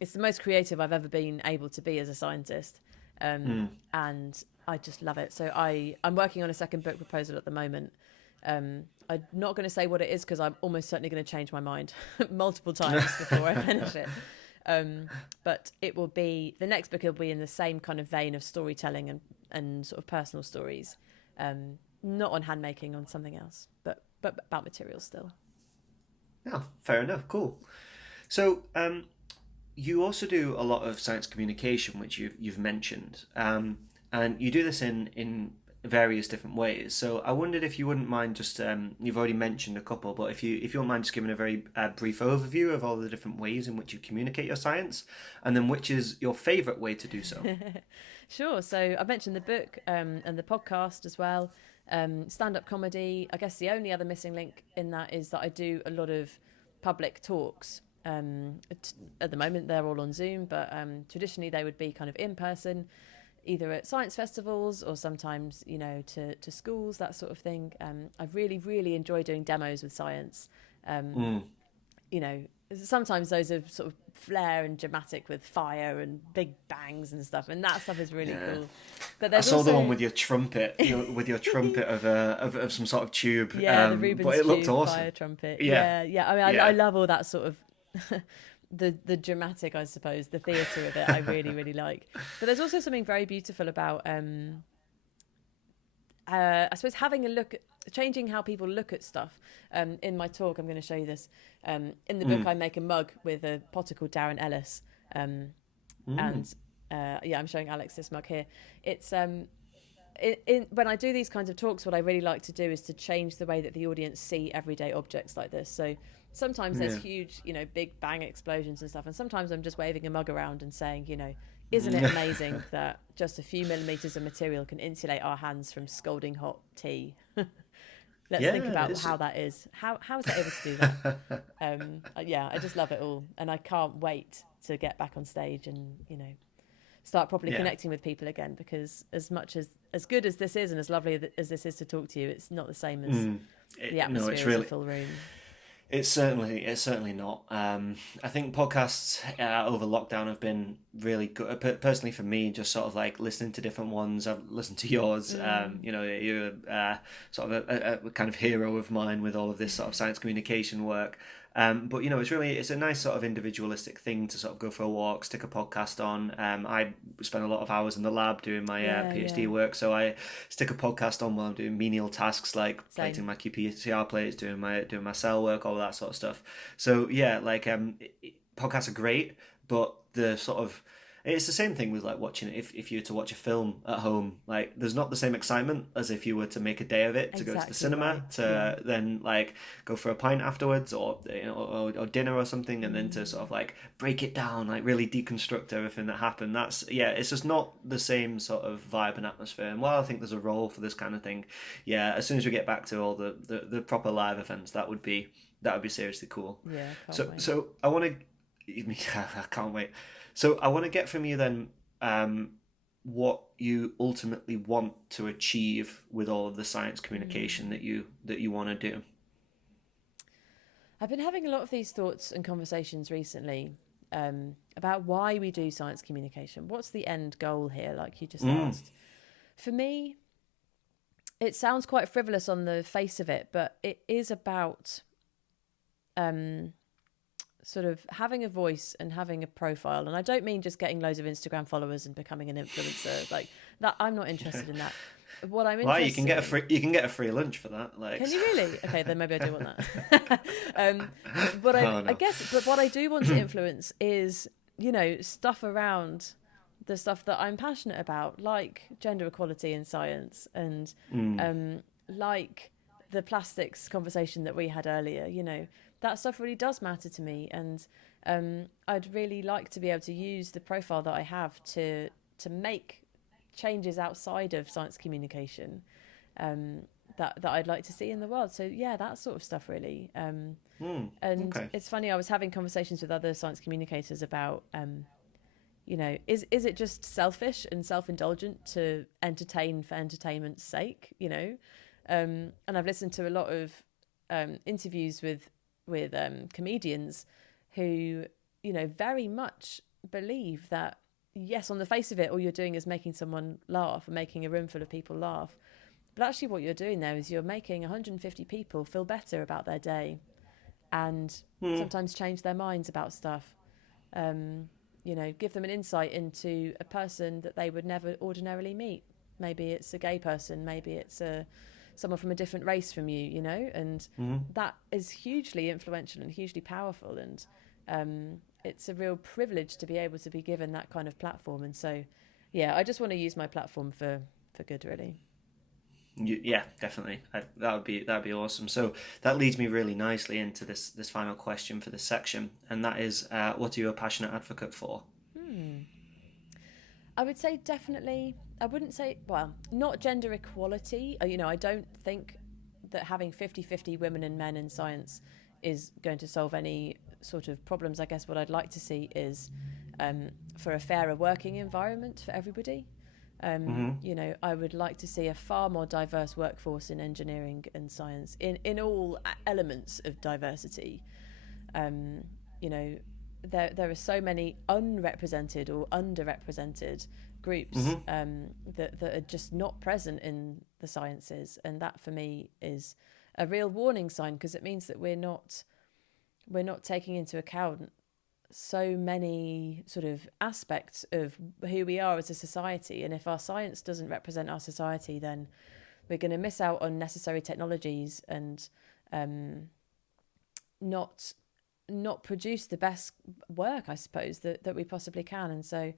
It's the most creative I've ever been able to be as a scientist, and I just love it. So I'm working on a second book proposal at the moment. I'm not going to say what it is, because I'm almost certainly going to change my mind multiple times before I finish it. But it will be, the next book will be in the same kind of vein of storytelling and sort of personal stories, not on handmaking, on something else, but about materials still. Yeah, fair enough. Cool. So you also do a lot of science communication, which you've mentioned, and you do this in various different ways. So I wondered if you wouldn't mind just you've already mentioned a couple, but if you wouldn't mind just giving a very brief overview of all the different ways in which you communicate your science, and then which is your favorite way to do so. Sure. So I mentioned the book and the podcast as well. Stand-up comedy. I guess the only other missing link in that is that I do a lot of public talks. At the moment they're all on Zoom, but traditionally they would be kind of in person, either at science festivals or sometimes, to schools, that sort of thing. I really, really enjoy doing demos with science. Sometimes those are sort of flair and dramatic with fire and big bangs and stuff, and that stuff is really cool. But I saw the one with your trumpet, of some sort of tube. Yeah, the Rubens but it looked tube, awesome. Fire trumpet. Yeah. I mean, I love all that sort of the dramatic, I suppose, the theatre of it. I really, really like. But there's also something very beautiful about I suppose having a look at changing how people look at stuff. In my talk, I'm going to show you this. In the book, I make a mug with a potter called Darren Ellis, and I'm showing Alex this mug here. It's when I do these kinds of talks, what I really like to do is to change the way that the audience see everyday objects like this. So sometimes there's huge, big bang explosions and stuff, and sometimes I'm just waving a mug around and saying, isn't it amazing that just a few millimeters of material can insulate our hands from scalding hot tea? Let's think about how that is. How is that able to do that? I just love it all, and I can't wait to get back on stage and start properly connecting with people again, because as good as this is and as lovely as this is to talk to you, it's not the same as the atmosphere of a full room. It's certainly not. I think podcasts over lockdown have been really good. Personally, for me, just sort of like listening to different ones. I've listened to yours. You're sort of a kind of hero of mine with all of this sort of science communication work. But it's a nice sort of individualistic thing to sort of go for a walk, stick a podcast on. I spend a lot of hours in the lab doing my PhD work, so I stick a podcast on while I'm doing menial tasks like plating my qPCR plates, doing my cell work, all that sort of stuff. So podcasts are great, but the sort of it's the same thing with like watching it. If you were to watch a film at home, like there's not the same excitement as if you were to make a day of it, to go to the cinema, then like go for a pint afterwards, or or dinner or something, and then to sort of like break it down, like really deconstruct everything that happened. It's just not the same sort of vibe and atmosphere. And while I think there's a role for this kind of thing, as soon as we get back to all the proper live events, that would be seriously cool. Yeah. So I want to. I can't wait. So I want to get from you then what you ultimately want to achieve with all of the science communication that you want to do. I've been having a lot of these thoughts and conversations recently about why we do science communication. What's the end goal here, like you just asked? For me, it sounds quite frivolous on the face of it, but it is about sort of having a voice and having a profile. And I don't mean just getting loads of Instagram followers and becoming an influencer like that. I'm not interested in that. What I'm interested you can get a free lunch for that. Like, can you really? Okay, then maybe I do want that. I guess, but what I do want to influence is, stuff around the stuff that I'm passionate about, like gender equality in science and like the plastics conversation that we had earlier. That stuff really does matter to me, and I'd really like to be able to use the profile that I have to make changes outside of science communication that I'd like to see in the world. So that sort of stuff really. It's funny, I was having conversations with other science communicators about is it just selfish and self-indulgent to entertain for entertainment's sake, and I've listened to a lot of interviews with comedians who very much believe that yes, on the face of it, all you're doing is making someone laugh and making a room full of people laugh, but actually what you're doing there is you're making 150 people feel better about their day and sometimes change their minds about stuff, give them an insight into a person that they would never ordinarily meet. Maybe it's a gay person, maybe it's someone from a different race from you, and that is hugely influential and hugely powerful, and it's a real privilege to be able to be given that kind of platform. And so I just want to use my platform for good, really. Yeah, definitely. That'd be awesome. So that leads me really nicely into this final question for this section, and that is, what are you a passionate advocate for? I would say definitely, I wouldn't say, not gender equality. I don't think that having 50-50 women and men in science is going to solve any sort of problems. I guess what I'd like to see is for a fairer working environment for everybody. I would like to see a far more diverse workforce in engineering and science in all elements of diversity. There are so many unrepresented or underrepresented groups that are just not present in the sciences, and that for me is a real warning sign, because it means that we're not taking into account so many sort of aspects of who we are as a society. And if our science doesn't represent our society, then we're going to miss out on necessary technologies and not produce the best work, I suppose, that we possibly can. And so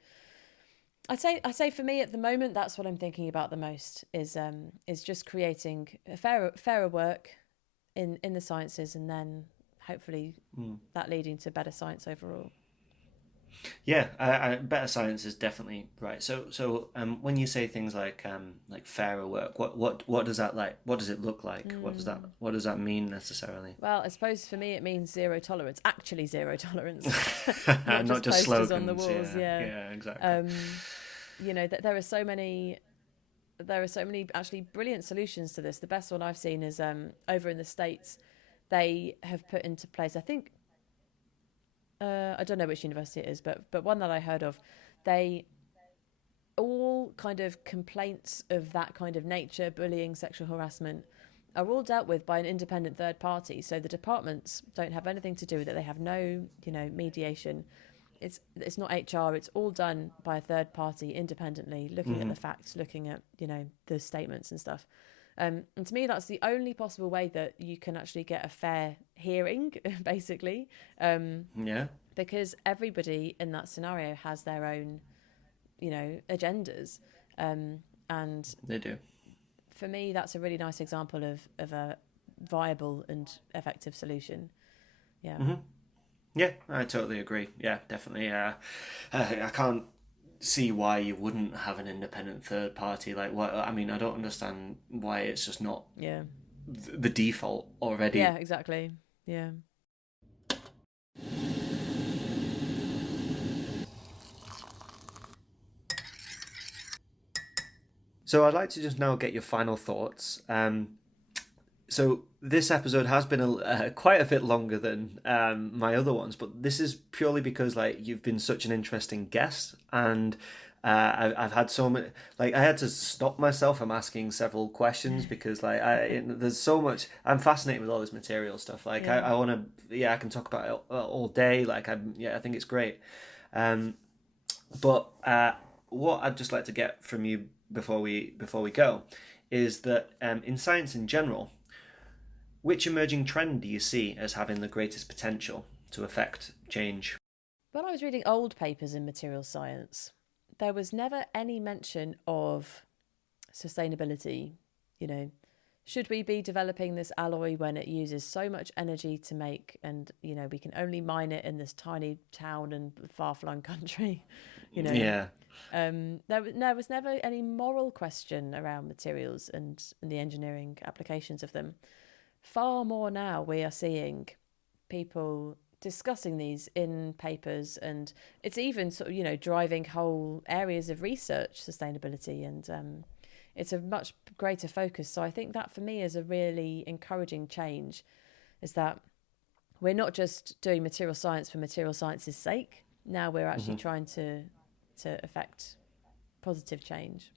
I say for me at the moment, that's what I'm thinking about the most is just creating a fairer work in the sciences, and then hopefully that leading to better science overall. Yeah, better science is definitely right. So when you say things like fairer work, what does that like? What does it look like? What does that mean necessarily? Well, I suppose for me it means zero tolerance. Actually, zero tolerance, not just posters slogans on the walls. Yeah, exactly. There are so many actually brilliant solutions to this. The best one I've seen is over in the States. They have put into place, I think, I don't know which university it is, but one that I heard of, they all kind of complaints of that kind of nature, bullying, sexual harassment, are all dealt with by an independent third party. So the departments don't have anything to do with it. They have no, mediation. It's not HR. It's all done by a third party independently, looking at the facts, looking at, the statements and stuff. And to me, that's the only possible way that you can actually get a fair hearing, basically. Because everybody in that scenario has their own, agendas. And they do. For me, that's a really nice example of a viable and effective solution. Yeah. Mm-hmm. Yeah, I totally agree. Yeah, definitely. I can't see why you wouldn't have an independent third party. Like, what? I mean, I don't understand why it's just not the default already. Yeah, exactly. Yeah. So I'd like to just now get your final thoughts. So this episode has been quite a bit longer than my other ones, but this is purely because you've been such an interesting guest, and I've had so many. I had to stop myself from asking several questions because there's so much. I'm fascinated with all this material stuff. I want to. I can talk about it all day. I think it's great. But what I'd just like to get from you before we go is that in science in general, which emerging trend do you see as having the greatest potential to affect change? When I was reading old papers in material science, there was never any mention of sustainability. Should we be developing this alloy when it uses so much energy to make, and we can only mine it in this tiny town and far-flung country? There was never any moral question around materials and the engineering applications of them. Far more now we are seeing people discussing these in papers, and it's even sort of driving whole areas of research, sustainability, and it's a much greater focus. So I think that for me is a really encouraging change, is that we're not just doing material science for material science's sake. Now we're actually trying to affect positive change.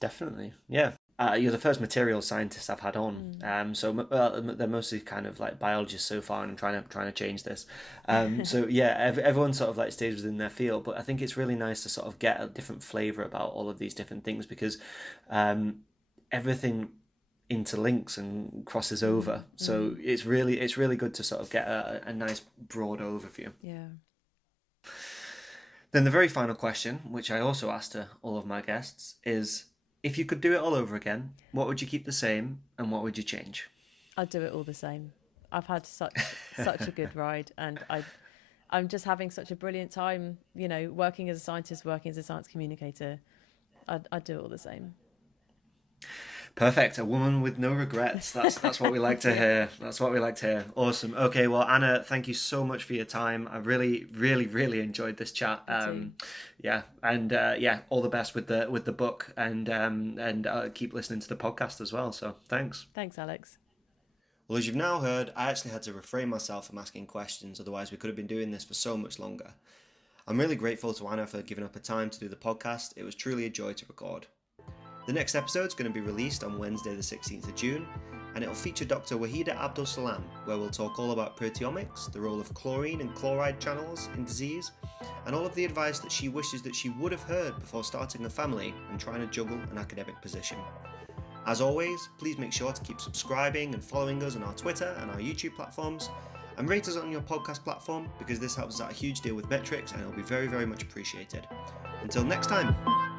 Definitely, yeah. You're the first material scientist I've had on. So they're mostly kind of biologists so far, and I'm trying to change this. So yeah, everyone sort of stays within their field, but I think it's really nice to sort of get a different flavor about all of these different things, because everything interlinks and crosses over. So it's really good to sort of get a nice broad overview. Yeah. Then the very final question, which I also asked to all of my guests, is: if you could do it all over again, what would you keep the same and what would you change? I'd do it all the same. I've had such a good ride, and I'm just having such a brilliant time, working as a scientist, working as a science communicator. I'd do it all the same. Perfect. A woman with no regrets. That's what we like to hear. That's what we like to hear. Awesome. Okay, well, Anna, thank you so much for your time. I really, really, really enjoyed this chat. Yeah, and all the best with the book, and keep listening to the podcast as well. So thanks. Thanks, Alex. Well, as you've now heard, I actually had to refrain myself from asking questions, otherwise we could have been doing this for so much longer. I'm really grateful to Anna for giving up her time to do the podcast. It was truly a joy to record. The next episode is going to be released on Wednesday the 16th of June, and it'll feature Dr. Wahida Abdul Salam, where we'll talk all about proteomics, the role of chlorine and chloride channels in disease, and all of the advice that she wishes that she would have heard before starting a family and trying to juggle an academic position. As always, please make sure to keep subscribing and following us on our Twitter and our YouTube platforms, and rate us on your podcast platform because this helps us out a huge deal with metrics and it'll be very, very much appreciated. Until next time!